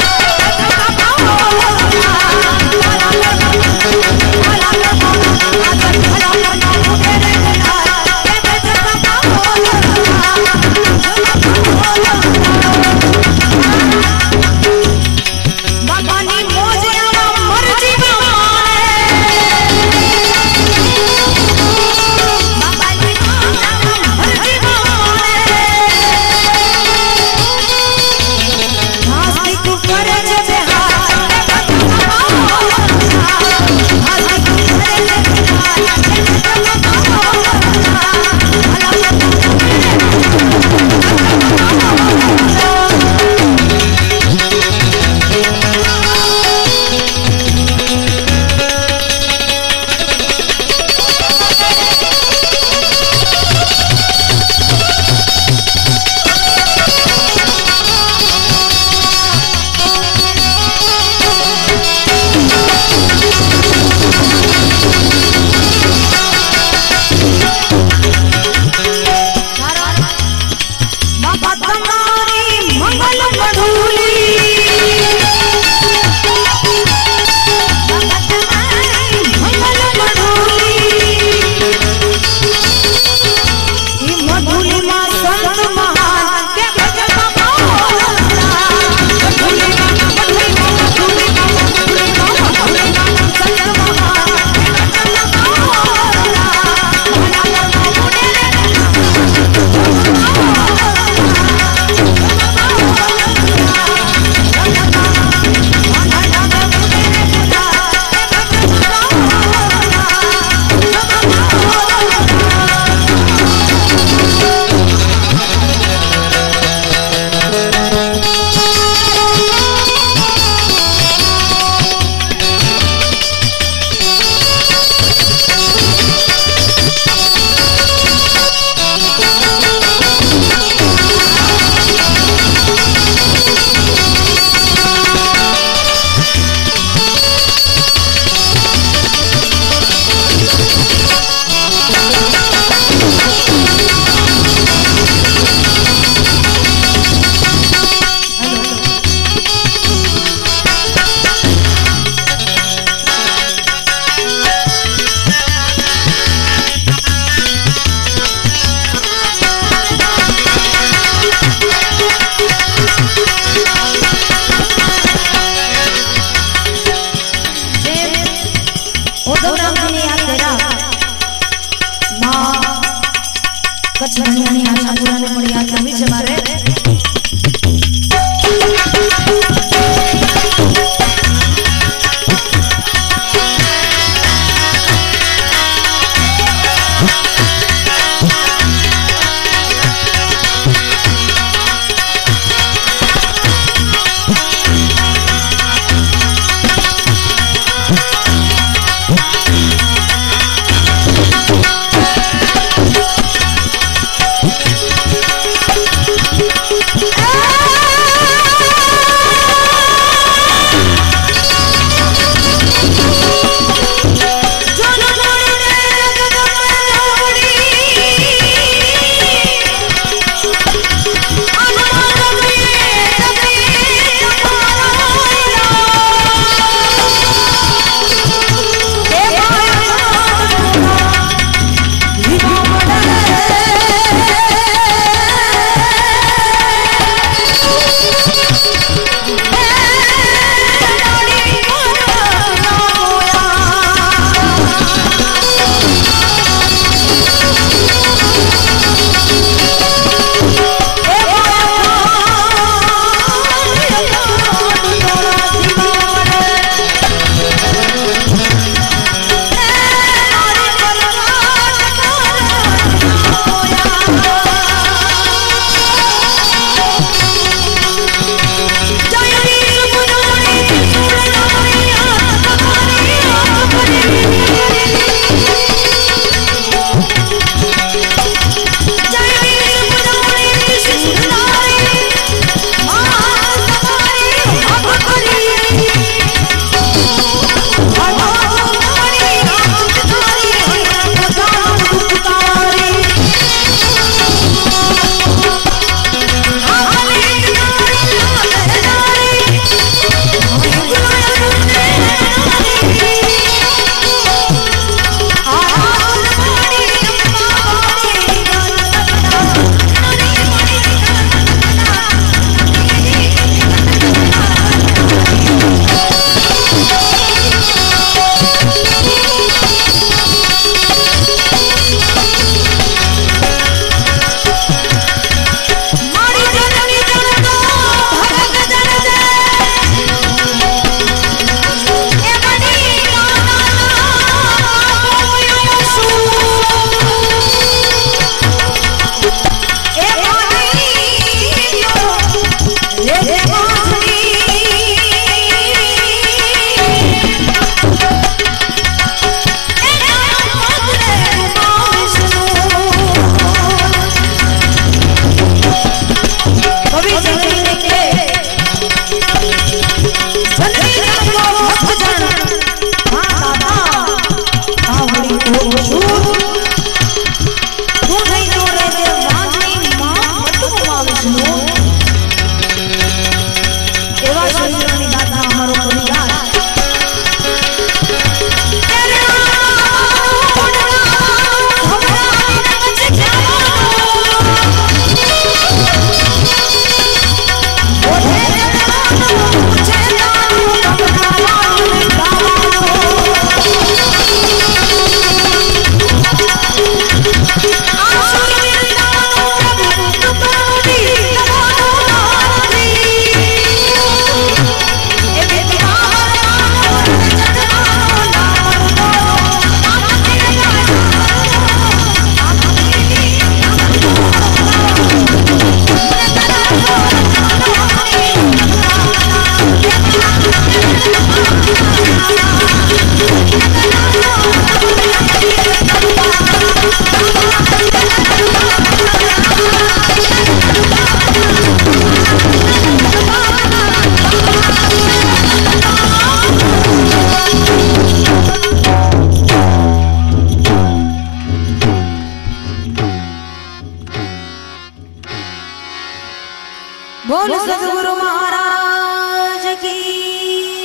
सदगुरु महाराज की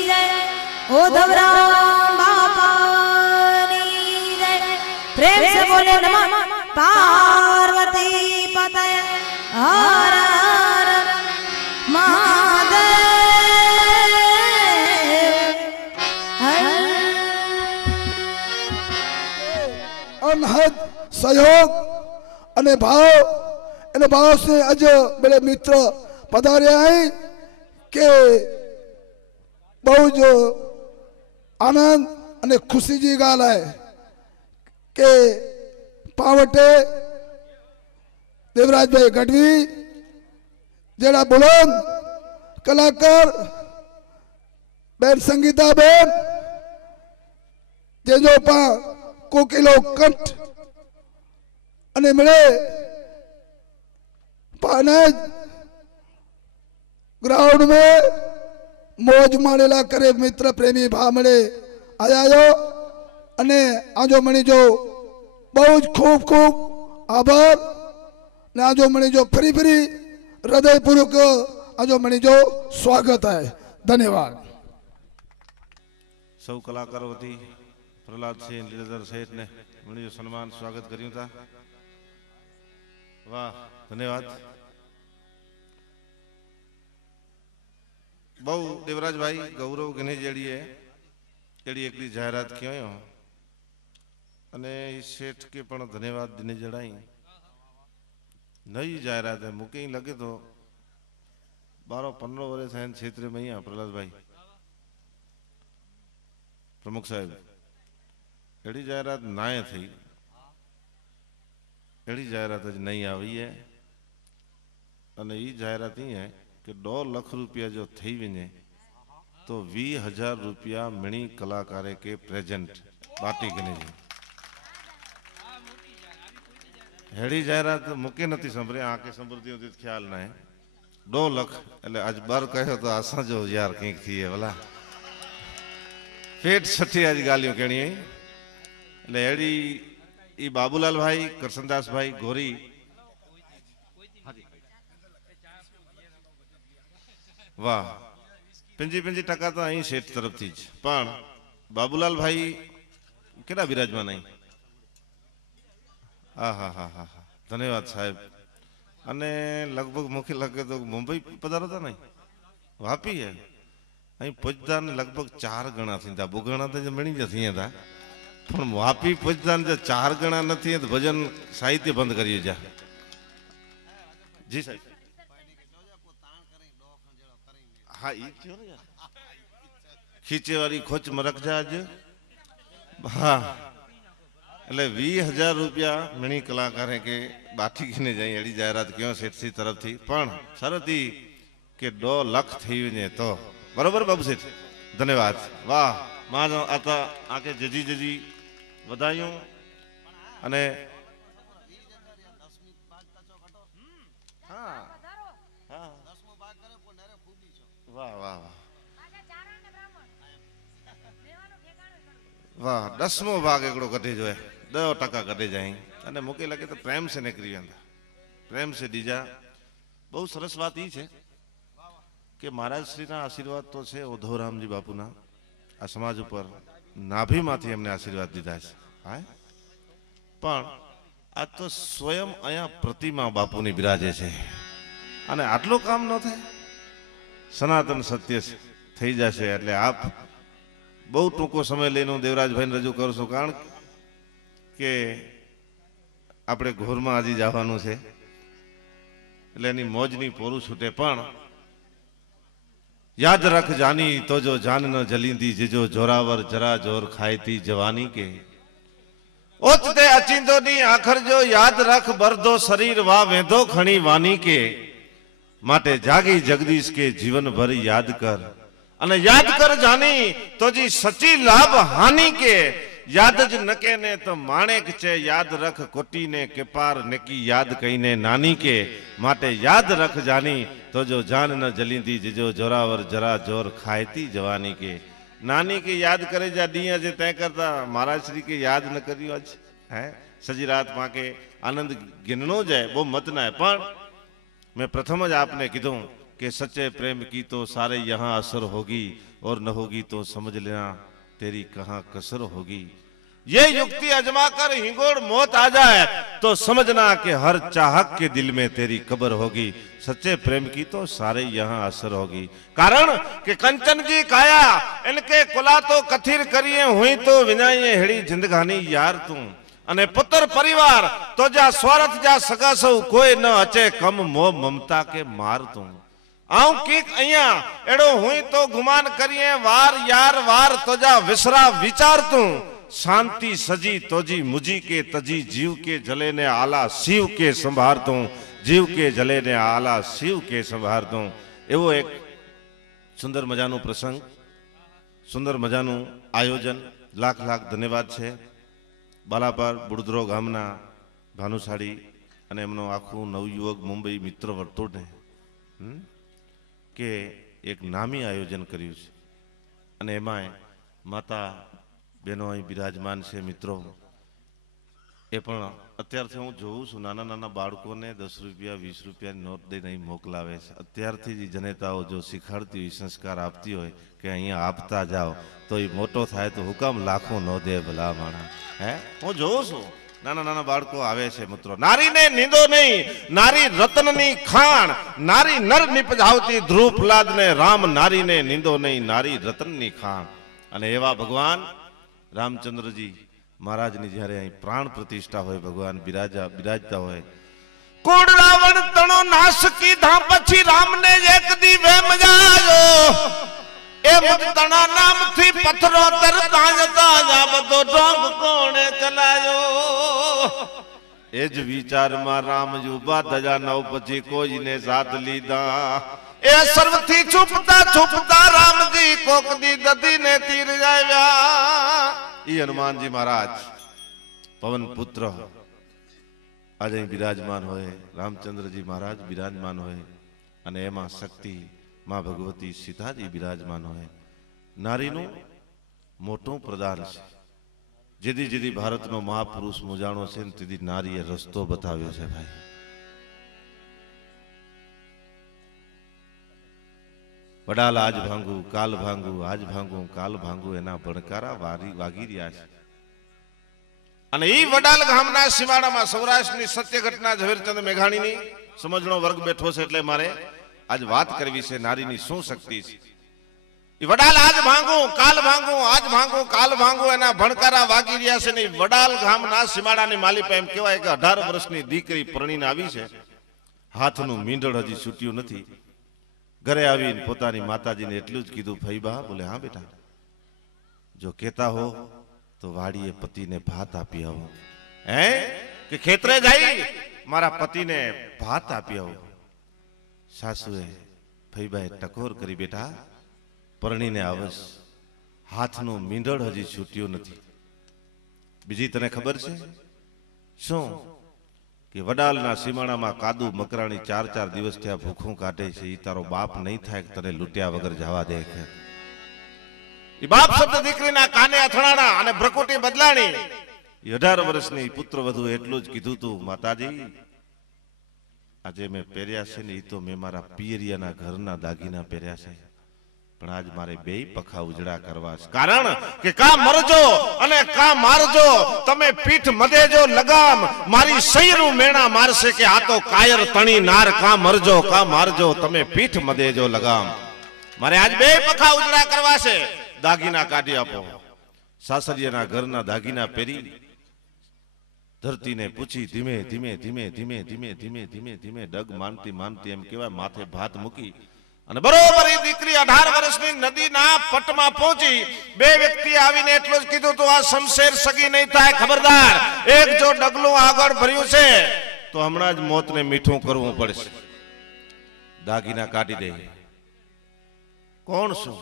जय। उद्धवराम बापा की जय। प्रेम से बोले नमः पार्वती पतये हर हर महादेव। अनहद सहयोग અને ભાવ એને ભાવ से अज मेरे मित्र पधारे हैं के बहुत आनंद અને खुशी जी गाल है के पावटे देवराज भाई गढ़वी जेड़ा बुलंद कलाकार बेन संगीता बेन जेजो पा कोकिलो कंठ અને મળે पानज ग्राउंड में मौज माणेला करे मित्र प्रेमी भा મળે आया અને आजो मणी जो बहुत खूब खूब आभार ने आजो मणी जो फरी फरी हृदय पूर्वक आजो मणी जो स्वागत है। धन्यवाद। સૌ કલાકારો વતી પ્રહલાદ સિંહ લીલાધર શેઠ ને મણી સન્માન સ્વાગત કર્યું था। वाह धन्यवाद। बहु देवराज भाई गौरव गणे जड़ी है जड़ी एकली जाहरात क्यों अने सेठ के पण धन्यवाद दिने जड़ाई नई जाहरात है मुके लगे तो 12-15 वर्ष है क्षेत्र में ही प्रहलाद भाई प्रमुख साहब एड़ी जाहरात नाए थी एड़ी जाहरात ज नहीं आई है अने ई जाहरात ही है कि 2 लाख रुपया जो थी वने तो 20,000 रुपया मिणी कलाकारे के प्रेजेंट बाटी गने जी हेड़ी जाहरात मुके नथी संभरे आके संभरती होती ख्याल ना है 2 लाख એટલે आज बार कहो तो आसा जो यार कहीं थी है भला पेट छठी आज गालियों कहनी है એટલે એડી ई बाबूलाल भाई करसनदास भाई गोरी वाह पिंजी पिंजी टका तो अहीं सेठ तरफ थी पण बाबूलाल भाई केड़ा विराजमान नहीं हाँ हाँ हाँ हाँ हाँ धन्यवाद साहेब अने लगभग मुख्य लगे तो मुंबई पधारो था नहीं वापी है अहीं पुजदा ने लगभग 4 गणा थी था बुगणा तो मणी ज थी था पण वापी पुजदा ने 4 गणा नहीं तो भजन साहित्य बंद करियो जा जी साहब हाँ ई क्यों ने खींचे वाली खोच मरक जा आज हाँ એટલે 20,000 रुपया मिणी कलाकार के बाठी ने जाई एड़ी जाहरात क्यों सेठ तरफ थी पण शरत ई के 2 लाख थी वने तो बराबर बाबू सेठ धन्यवाद वाह मां आता आके जजी जजी बधाइयों अने हाँ हाँ वाह वाह वाह 10मो भाग एकड़ो कटे जो है 10% कटे जाए अने मुके लगे तो प्रेम से निकली वेंदा प्रेम से दीजा बहुत सरस बात ई छे कि महाराज श्री ना आशीर्वाद तो छे उद्धवराम जी बापूना आ समाज पर नाभी माथी हमने आशीर्वाद दीधा छे हाय पण आ तो स्वयं अया प्रतिमा बापूनी बिराजे छे अने आटलो काम न थाय सनातन सत्य थई जशे એટલે આપ बहुत टूंको समय लईने देवराज भाई रजू करूं छुं कारण के आपणे घोर में आज जवानुं छे એટલે એની મોજની પોરું છૂટે પણ याद रख जानी तो जो जान न जलींदी जिजो जोरावर जरा जोर खायती जवानी के ओचते अचींदो नी आखर जो याद रख बरदो शरीर वा वेंदो खणी वानी के माटे जागी जगदीश के जीवन भर याद कर अने याद कर जानी तो जी सची लाभ हानि के याद ज नके ने तो माणेक छे याद रख कोटी ने के पार नेकी याद कहीने नानी के माटे याद रख जानी तो जो जान न जलींदी जिजो जोरावर जरा जोर खायती जवानी के नानी के याद करे जा दिया जे तय करता महाराज श्री के याद न करियो आज है सजी रात मां के आनंद गिननो जाए वो मत ना है पण मैं प्रथम ज आपने कीधुं कि सच्चे प्रेम की तो सारे यहाँ असर होगी और न होगी तो समझ लेना तेरी कहाँ कसर होगी। ये युक्ति अजमा कर हिंगोड़ मौत आ जाए तो समझना कि हर चाहक के दिल में तेरी कब्र होगी। सच्चे प्रेम की तो सारे यहाँ असर होगी। कारण कि कंचन जी काया इनके कुला तो कथिर करिए हुई तो विनाइए हेड़ी जिंदगानी यार तू अने पुत्र परिवार तो जा स्वार्थ जा सगा सौ कोई न अचे कम मोह ममता के मार तू आऊं कीक अहिया एड़ो हुई तो गुमान करिए वार यार वार तो जा विसरा विचार तू शांति सजी तोजी मुजी के तजी जीव के जले ने आला शिव के संभार तू जीव के जले ने आला शिव के संभार तू। एवो एक सुंदर मजानु प्रसंग सुंदर मजानु आयोजन लाख लाख धन्यवाद छे बालापर बुड़दरो गामना भानुशाળી અને એમનો આખું નવયુવક મુંબઈ મિત્ર વર્તુળને કે એક નામી આયોજન કર્યું છે અને એમાં માતા બહેનો અહીં બિરાજમાન છે મિત્રો એ પણ અત્યારથી હું જોઉં છું નાના નાના બાળકોને 10 રૂપિયા 20 રૂપિયાની નોટ દઈને અહીં મોકલાવે છે। અત્યારથી જ જનેતાઓ જો શીખવાડતી હોય સંસ્કાર આપતી હોય કે અહીંયા આપતા જાઓ તો એ મોટો થાય તો હુકમ લાખો ન દે ભલા માણા હે હું જોઉં છું નાના નાના બાળકો આવે છે મિત્રો। નારીને નીંદો નહીં નારી રતનની ખાણ નારી નર નિપજાવતી ધ્રુવ પ્રહલાદને રામ નારીને નીંદો નહીં નારી રતનની ખાણ। અને એવા ભગવાન રામચંદ્રજી महाराजनी જ્યારે અહીં प्राण प्रतिष्ठा હોય भगवान બિરાજતા હોય કોડ રાવણ તણો નાશ કીધા પછી રામને એક દી વેમ જાયો એ મુજ તણા નામથી પથરો તરતા જતા જા બધો ઢોંગ કોણે ચલાયો એ જ વિચારમાં રામ યુબા ધજા નવ પછી કોઈને સાથ લીધા એ સર્વથી છુપતા છુપતા રામજી કોક દી દધીને તીર આવ્યા। हनुमान जी महाराज पवन पुत्र आज विराजमान होए रामचंद्र जी महाराज विराजमान होए अने एमा शक्ति मां भगवती सीता जी विराजमान होए। नारी नु मोटो प्रदान छे जेदी जेदी भारत नो महापुरुष मुजाणो छे तेदी नारीए रस्तो बताव्यो छे भाई। वडाल आज भांगू काल भांगू आज भांगू काल भांगू एना भणकारा वागी रह्या छे। अने ई वडाल गामना सीमाडामां सौराष्ट्रनी सत्य घटना ઝવેરચંદ મેઘાણીની समझणो वर्ग बैठो छे એટલે मारे आज बात करवी छे नारीनी शुं शक्ति छे। ई वडाल आज भांगू काल भांगू आज भांगू काल भांगू एना भणकारा वागी रह्या छे ने वडाल गामना सीमाडानी मालिपा एम कहेवाय के 18 વર્ષની દીકરી પરણીને આવી છે હાથનું મીંડળ હજી છૂટ્યું નથી। घरे आवीने पोतानी माताजी ने एटलुं ज कीधुं फईबा बोले हाँ बेटा जो कहता हो तो वाड़ीए पति ने भात आपी आवो हैं कि खेतरे जाई मारा पति ने भात आपी आवो। सासुए फईबाए टकोर करी बेटा परણીને आवस हाथनुं मींडळ हजी छूट्युं नथी। बीजी तने खबर छे शुं कि वडालना सीमाणामां कादू मकराणी 4-4 दिवस थया भूखों काटे छे। ई तारो बाप नहीं थाय के तने लूट्या वगर जवा दे के ई बाप शब्द दीकरीना काने અથડાણા અને ભ્રકુટી બદલાણી। ई 18 વર્ષની પુત્રવધુ એટલું જ કીધું તું માતાજી આજે મેં પહેર્યા છે ને ઈ તો મેં મારા પિયરિયાના ઘરના દાગીના પહેર્યા છે પણ આજ મારે બેય પખા ઉજળા કરવા છે। કારણ કે કા મરજો અને કા મારજો તમે પીઠ મદેજો લગામ મારી સૈરું મેણા મારશે કે આ તો કાયર તણી નાર કા મારજો તમે પીઠ મદેજો લગામ। મારે આજ બેય પખા ઉજળા કરવા છે દાગીના કાઢી આપો। સાસરિયાના ઘરના દાગીના પહેરી ધરતીને પૂછી ધીમે ધીમે ધીમે ધીમે ધીમે ધીમે ધીમે ધીમે ડગ માનતી માનતી એમ કહેવાય માથે ભાત મૂકી અને બરોબર એ દીકરી 18 વર્ષની નદીના પટમાં પહોંચી। બે વ્યક્તિ આવીને એટલું જ કીધું તો આ શમશેર સગી નહીં થાય ખબરદાર એક જો ડગલું આગળ ભર્યું છે તો હમણાં જ મોતને મીઠું કરવું પડશે। દાગીના કાઢી દે કોણ છું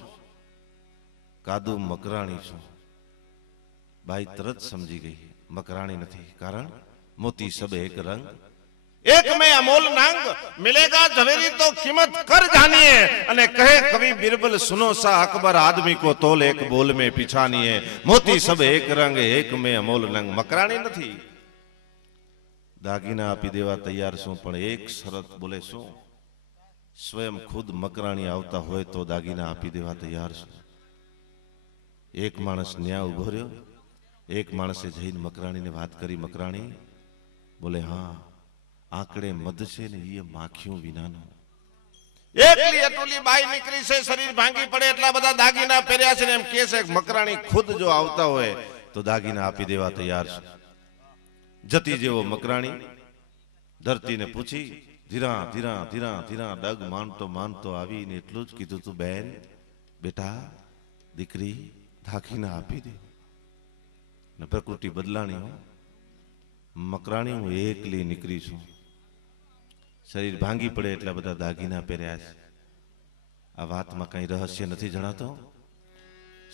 કાદુ મકરાણી છું। બાઈ તરત સમજી ગઈ मकराणी नहीं कारण मोती सब एक रंग एक में अमोल नांग मिलेगा झवेरी तो कीमत कर जानिए अने कहे कवि बिरबल सुनो सा अकबर आदमी को तोल एक बोल में पिछानिए मोती सब एक रंग एक में अमोल नंग। मकराणी नहीं दागीना आपी देवा तैयार छू पण एक शरत बोले शू સ્વયં ખુદ મકરાણી આવતા હોય તો દાગીના આપી દેવા તૈયાર છું. એક માણસ ન્યા ઉભો રહ્યો. એક માણસે જઈને મકરાણીને વાત કરી. મકરાણી બોલે હા, આંકડે મધ છે ને એ માખીઓ વિનાનું. એકલી અટોલી બાઈ નીકળી છે, શરીર ભાંગી પડે એટલા બધા દાગીના પહેર્યા છે ને એમ કહે છે મકરાણી ખુદ જો આવતા હોય તો દાગીના આપી દેવા તૈયાર છે. જતી જેવો મકરાણી ધરતીને પૂછી, ધીરા ધીરા ધીરા ધીરા ડગ માનતો આવીને એટલું જ કીધું, તું બેન બેટા દીકરી દાગીના આપી દે. ને પ્રકૃતિ બદલાણી હો. મકરાણી હું એકલી નીકળી છું. શરીર ભાંગી પડે એટલા બધા દાગીના પહેર્યા છે. આ વાતમાં કઈ રહસ્ય નથી જણાતો?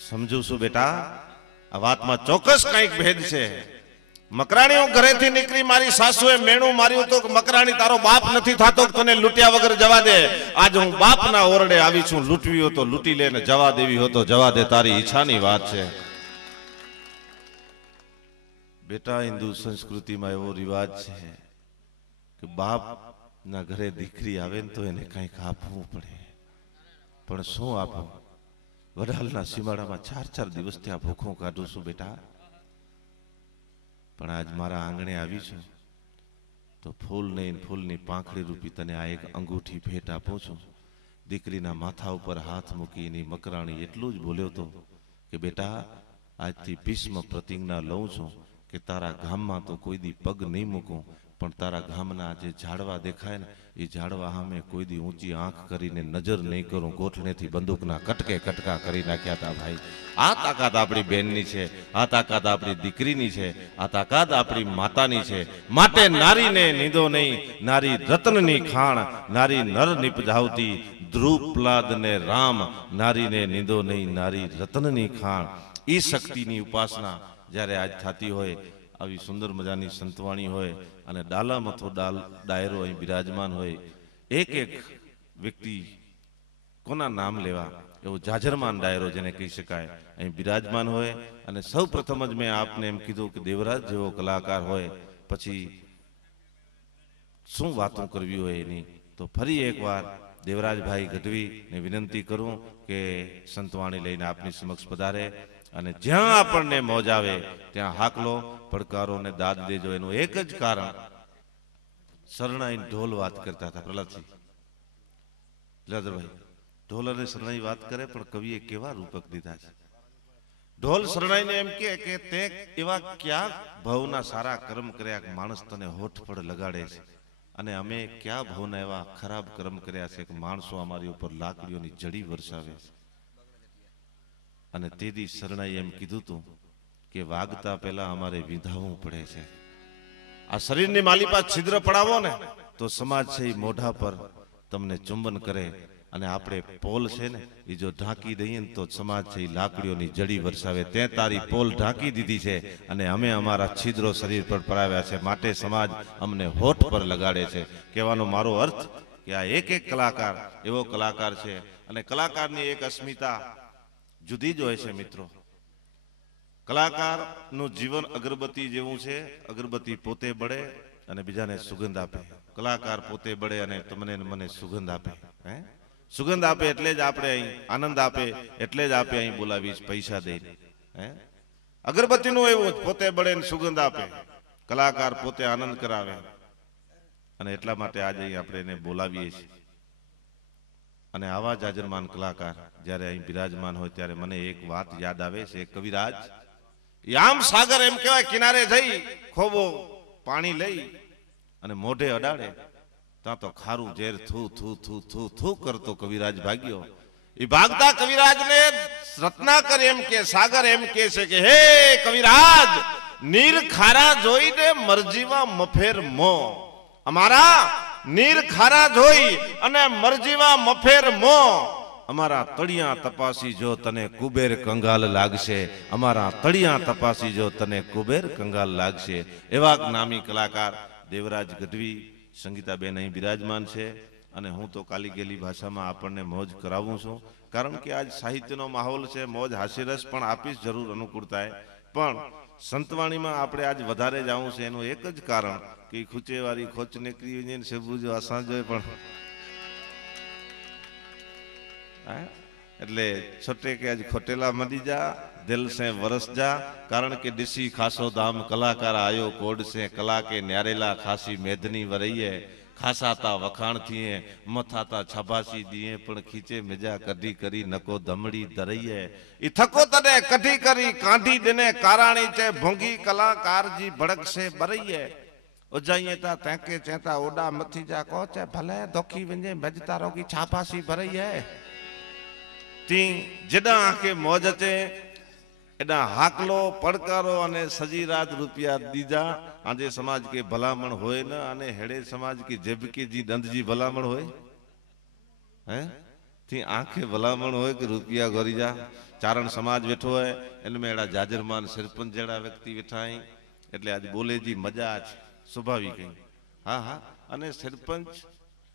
સમજુ છું બેટા, આ વાતમાં ચોક્કસ કઈક ભેદ છે. મકરાણી હું ઘરેથી નીકળી, મારી સાસુએ મેણું માર્યું તો મકરાણી તારો બાપ નથી થાતો, તને લૂંટ્યા વગર જવા દે. આજ હું બાપના ઓરડે આવી છું. લૂંટવી હો તો લૂંટી લે ને જવા દેવી હો તો જવા દે, તારી ઈચ્છાની વાત છે. બેટા હિન્દુ સંસ્કૃતિમાં એવો રિવાજ છે કે બાપ ના ઘરે દીકરી આવે ને તો એને કંઈક આપવું પડે. પણ શું આપું? વડાલના સીમાડામાં 4 દિવસ ત્યાં ભૂખો કાઢું છું બેટા. પણ આજ મારા આંગણે આવી છું તો ફૂલ નહીં, ફૂલની પાંખડી રૂપી તને આ એક અંગૂઠી ભેટ આપું છું. દીકરીના માથા ઉપર હાથ મૂકીને મકરાણી એટલું જ બોલ્યો હતો કે બેટા આજથી ભીષ્મ પ્રતિજ્ઞા લઉં છું કે તારા ગામમાં તો કોઈ દી પગ નહીં મૂકું, પણ તારા ગામના જે ઝાડવા દેખાય ને એ ઝાડવા સામે કોઈ દી ઊંચી આંખ કરીને નજર નહીં કરું. ગોઠણેથી બંદૂકના કટકે કટકા કરી નાખ્યા હતા ભાઈ. આ તાકાત આપણી બહેનની છે, આ તાકાત આપણી દીકરીની છે, આ તાકાત આપણી માતાની છે. માટે નારીને નીંદો નહીં, નારી રત્નની ખાણ, નારી નર નિપજાવતી દ્રુપલાદ ને રામ. નારીને નીંદો નહીં, નારી રત્નની ખાણ. એ શક્તિની ઉપાસના જ્યારે આજ થતી હોય, આવી સુંદર મજાની સંતવાણી હોય અને ડાલા મથો ડાયરો અહીં બિરાજમાન હોય, એક એક વ્યક્તિ કોના નામ લેવા એવો જાજરમાન ડાયરો જેને કહી શકાય અહીં બિરાજમાન હોય. અને સૌ પ્રથમ જ મેં આપને એમ કીધું કે દેવરાજ જેવો કલાકાર હોય પછી શું વાતો કરવી હોય એની. તો ફરી એકવાર દેવરાજભાઈ ગઢવીને વિનંતી કરું કે સંતવાણી લઈને આપની સમક્ષ પધારે અને જ્યાં આપણને મોજ આવે ત્યાં હાકલો, પડકારો ને દાદ દેજો. એનું એક જ કારણ, શરણાઈ ઢોલ વાત કરતા હતા પ્રહલાદસિંહ જલાધરભાઈ. ઢોલ અને શરણાઈ વાત કરે પણ કવિએ કેવા રૂપક દીધા છે. ઢોલ શરણાઈને એમ કે તે એવા ક્યાં ભવના સારા કર્મ કર્યા માણસ તને હોઠ પર લગાડે છે, અને અમે ક્યાં ભવના એવા ખરાબ કર્મ કર્યા છે કે માણસો અમારી ઉપર લાકડીઓની જડી વરસાવે છે. અને તેથી શરણાઈ એમ કીધું તું કે વાગતા પહેલા અમારે વિંધાવવું પડે છે. આ શરીરની માલિપા છિદ્ર પડાવો ને તો સમાજ છે એ મોઢા પર તમને ચુંબન કરે, અને આપણે પોલ છે ને એ જો ઢાંકી દઈએ ને તો સમાજ છે એ લાકડીઓની જડી વરસાવે. તે તારી પોલ ઢાંકી દીધી છે અને અમે અમારા છિદ્રો શરીર પર પડાવ્યા છે, માટે સમાજ અમને હોઠ પર લગાડે છે. કહેવાનો મારો અર્થ કે આ એક એક કલાકાર એવો કલાકાર છે, અને કલાકારની એક અસ્મિતા જુદી જ હોય છે મિત્રો. કલાકારનું જીવન અગરબત્તી જેવું છે. અગરબત્તી પોતે બળે અને બીજાને સુગંધ આપે. કલાકાર પોતે બળે અને તમને મને સુગંધ આપે. સુગંધ આપે એટલે જ આપણે અહીં આનંદ આપે, એટલે જ આપણે અહીં બોલાવીશ પૈસા દઈને. અગરબત્તીનું એવું પોતે બળે ને સુગંધ આપે, કલાકાર પોતે આનંદ કરાવે, અને એટલા માટે આજે અહીં આપણે એને બોલાવીએ છીએ. અને આવા જાજરમાન કલાકાર જ્યારે અહીં બિરાજમાન હોય ત્યારે મને એક વાત યાદ આવે છે. કવિરાજ આમ સાગર એમ કહેવાય કિનારે જઈ ખોબો પાણી લઈ અને મોઢે અડાડે ત્યાં તો ખારું ઝેર થૂ થૂ થૂ થૂ થૂ કરતો કવિરાજ ભાગ્યો. એ ભાગતા કવિરાજને રત્નાકર એમ કે, સાગર એમ કે છે કે હે કવિરાજ, નીર ખારા જોઈને મરજીવા મફેર મો. અમારા નીર ખારા જોઈ અને મરજીવા મફેર મો. અમારા તળિયા તપાસી જો તને કુબેર કંગાલ લાગશે. અમારા તળિયા તપાસી જો તને કુબેર કંગાલ લાગશે. એવા નામી કલાકાર દેવરાજ ગઢવી, સંગીતાબેન અહીં બિરાજમાન છે. અને હું તો કાલી ગેલી ભાષામાં આપણને મોજ કરાવું છું, કારણ કે આજ સાહિત્યનો માહોલ છે. મોજ હાસ્યરસ પણ આપીશ જરૂર અનુકૂળ થાય, પણ સંતવાણીમાં આપણે આજ વધારે જવું છે એનું એક જ કારણ કે ખૂચેવાળી ખોચ નીકળી છે ને સેબુજો અસાંજો પણ हाँ? એટલે છોટે કે આજ ખોટેલા મરી જા દિલ સે વરસ જા કારણ કે દિશી ખાસો દામ કલાકાર આયો કોડ સે કલા કે ન્યારેલા ખાસી મેદની વરઈએ ખાસાતા વખાણ થીએ મથાતા છબાસી દીએ પણ ખીચે મેજા કઢી કરી નકો ધમડી ધરઈએ ઈ થકો તને કઢી કરી કાંઢી દેને કારાણી છે ભોંગી કલાકાર જી ભડક સે બરઈએ उजाइए ता तैके चेता ओडा मथी जा कोचे भले दोखी वंजे मजता रोगी छापासी भरई है ती जडा आके मौज अचे एडा हाकलो પડકારો અને સજી રાત રૂપિયા દીજા આજે સમાજ કે ભલામણ હોય ન અને હેડે સમાજ की જેબકી જી દંદજી ભલામણ હોય હે તી આંખે ભલામણ હોય કે રૂપિયા ગોરી જા ચારણ સમાજ બેઠો હોય એનમે એડા જાજરમાન સરપંચ જેડા વ્યક્તિ બેઠા એટલે આજ બોલે જી મજા છે स्वाभाविक है हाँ हाँ अने सरपंच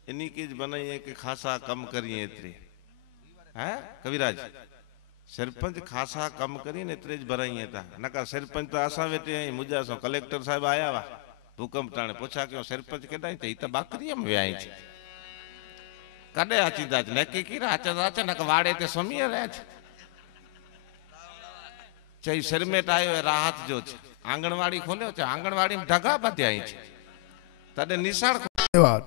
इन्हीं की बनाइए कि खासा कम करिए इतने हैं कविराज सरपंच खासा कम करिए ने इतने भराइए था नका सरपंच तो आशा वेटे हैं मुझा सो कलेक्टर साहब आया वा भूकंप टाणे पूछा क्यों सरपंच के दाई थे इतना बाकरी हम व्याई थे कदे आची दाच नक्की की राचा राचा नक वाड़े ते सोमी रहे चाहे शर्मेट आयो राहत जो छे आंगणवाड़ी खोल्यो छे आंगणवाड़ी में ढगा बध्याई छे तने निशाण धन्यवाद।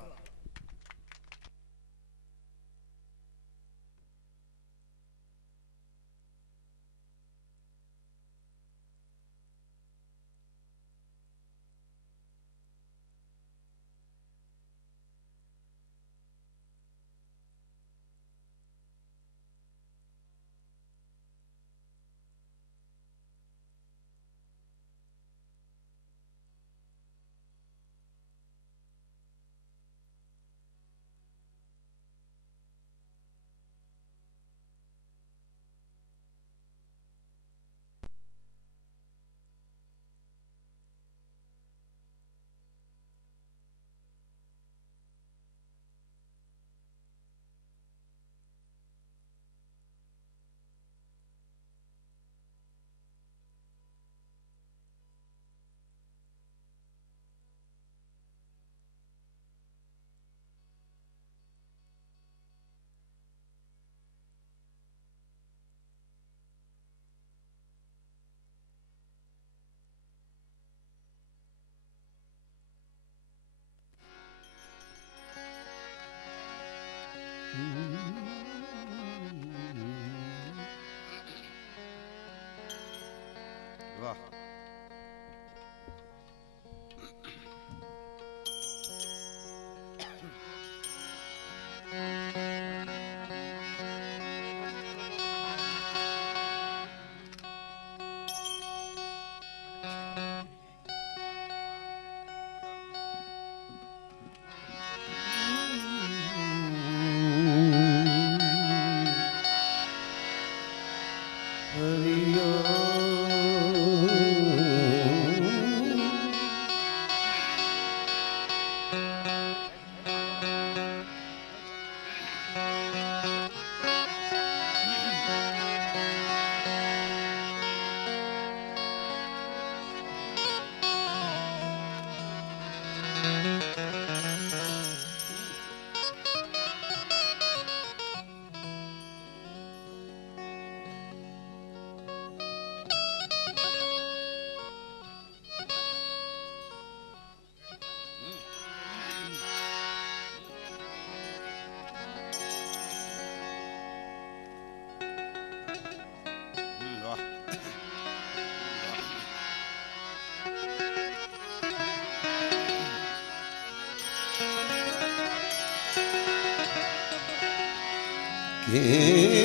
वाह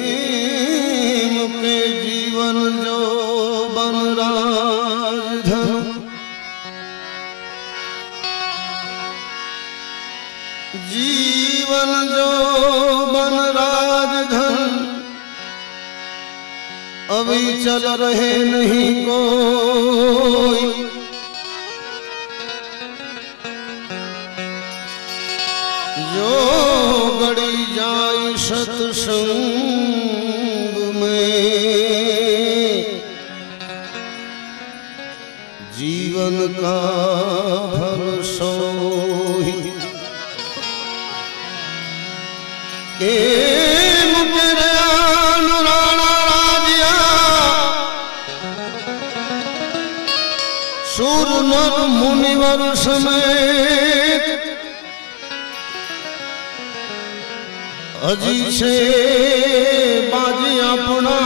खेम के जीवन जो बन राजधन जीवन जो बन राजधन अभी चल रहे नहीं कोई जो गड़ी जाए सत्संग में जीवन का भरोसा के मुकरे सुर नर मुनिवर समेत हजी से बाजी अपना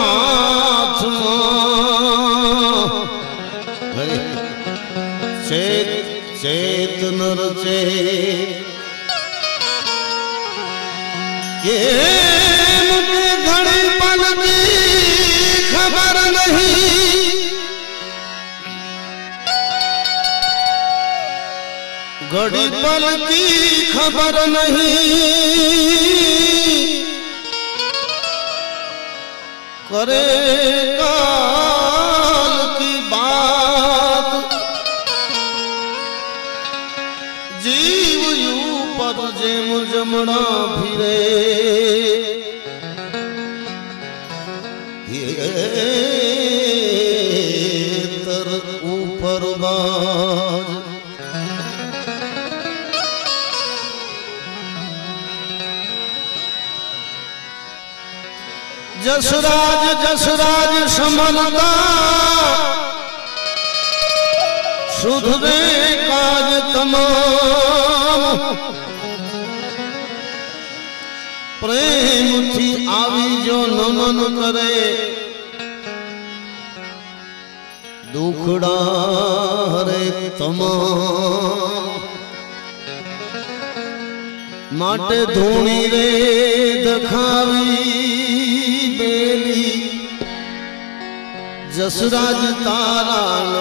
चेत चेत नर चेत ये मुझे घड़ी पल की खबर नहीं घड़ी पल की खबर नहीं करे काल की बात जीव यू पर जेम जमना फिरे तर ऊपर बाज जसराज जसराज समलता सुधरे काज तमाम प्रेम थी आवी जो नमन करे दुखड़ा हरे तमाम माटे धूणी रे दखावी बेली जसराज तारा न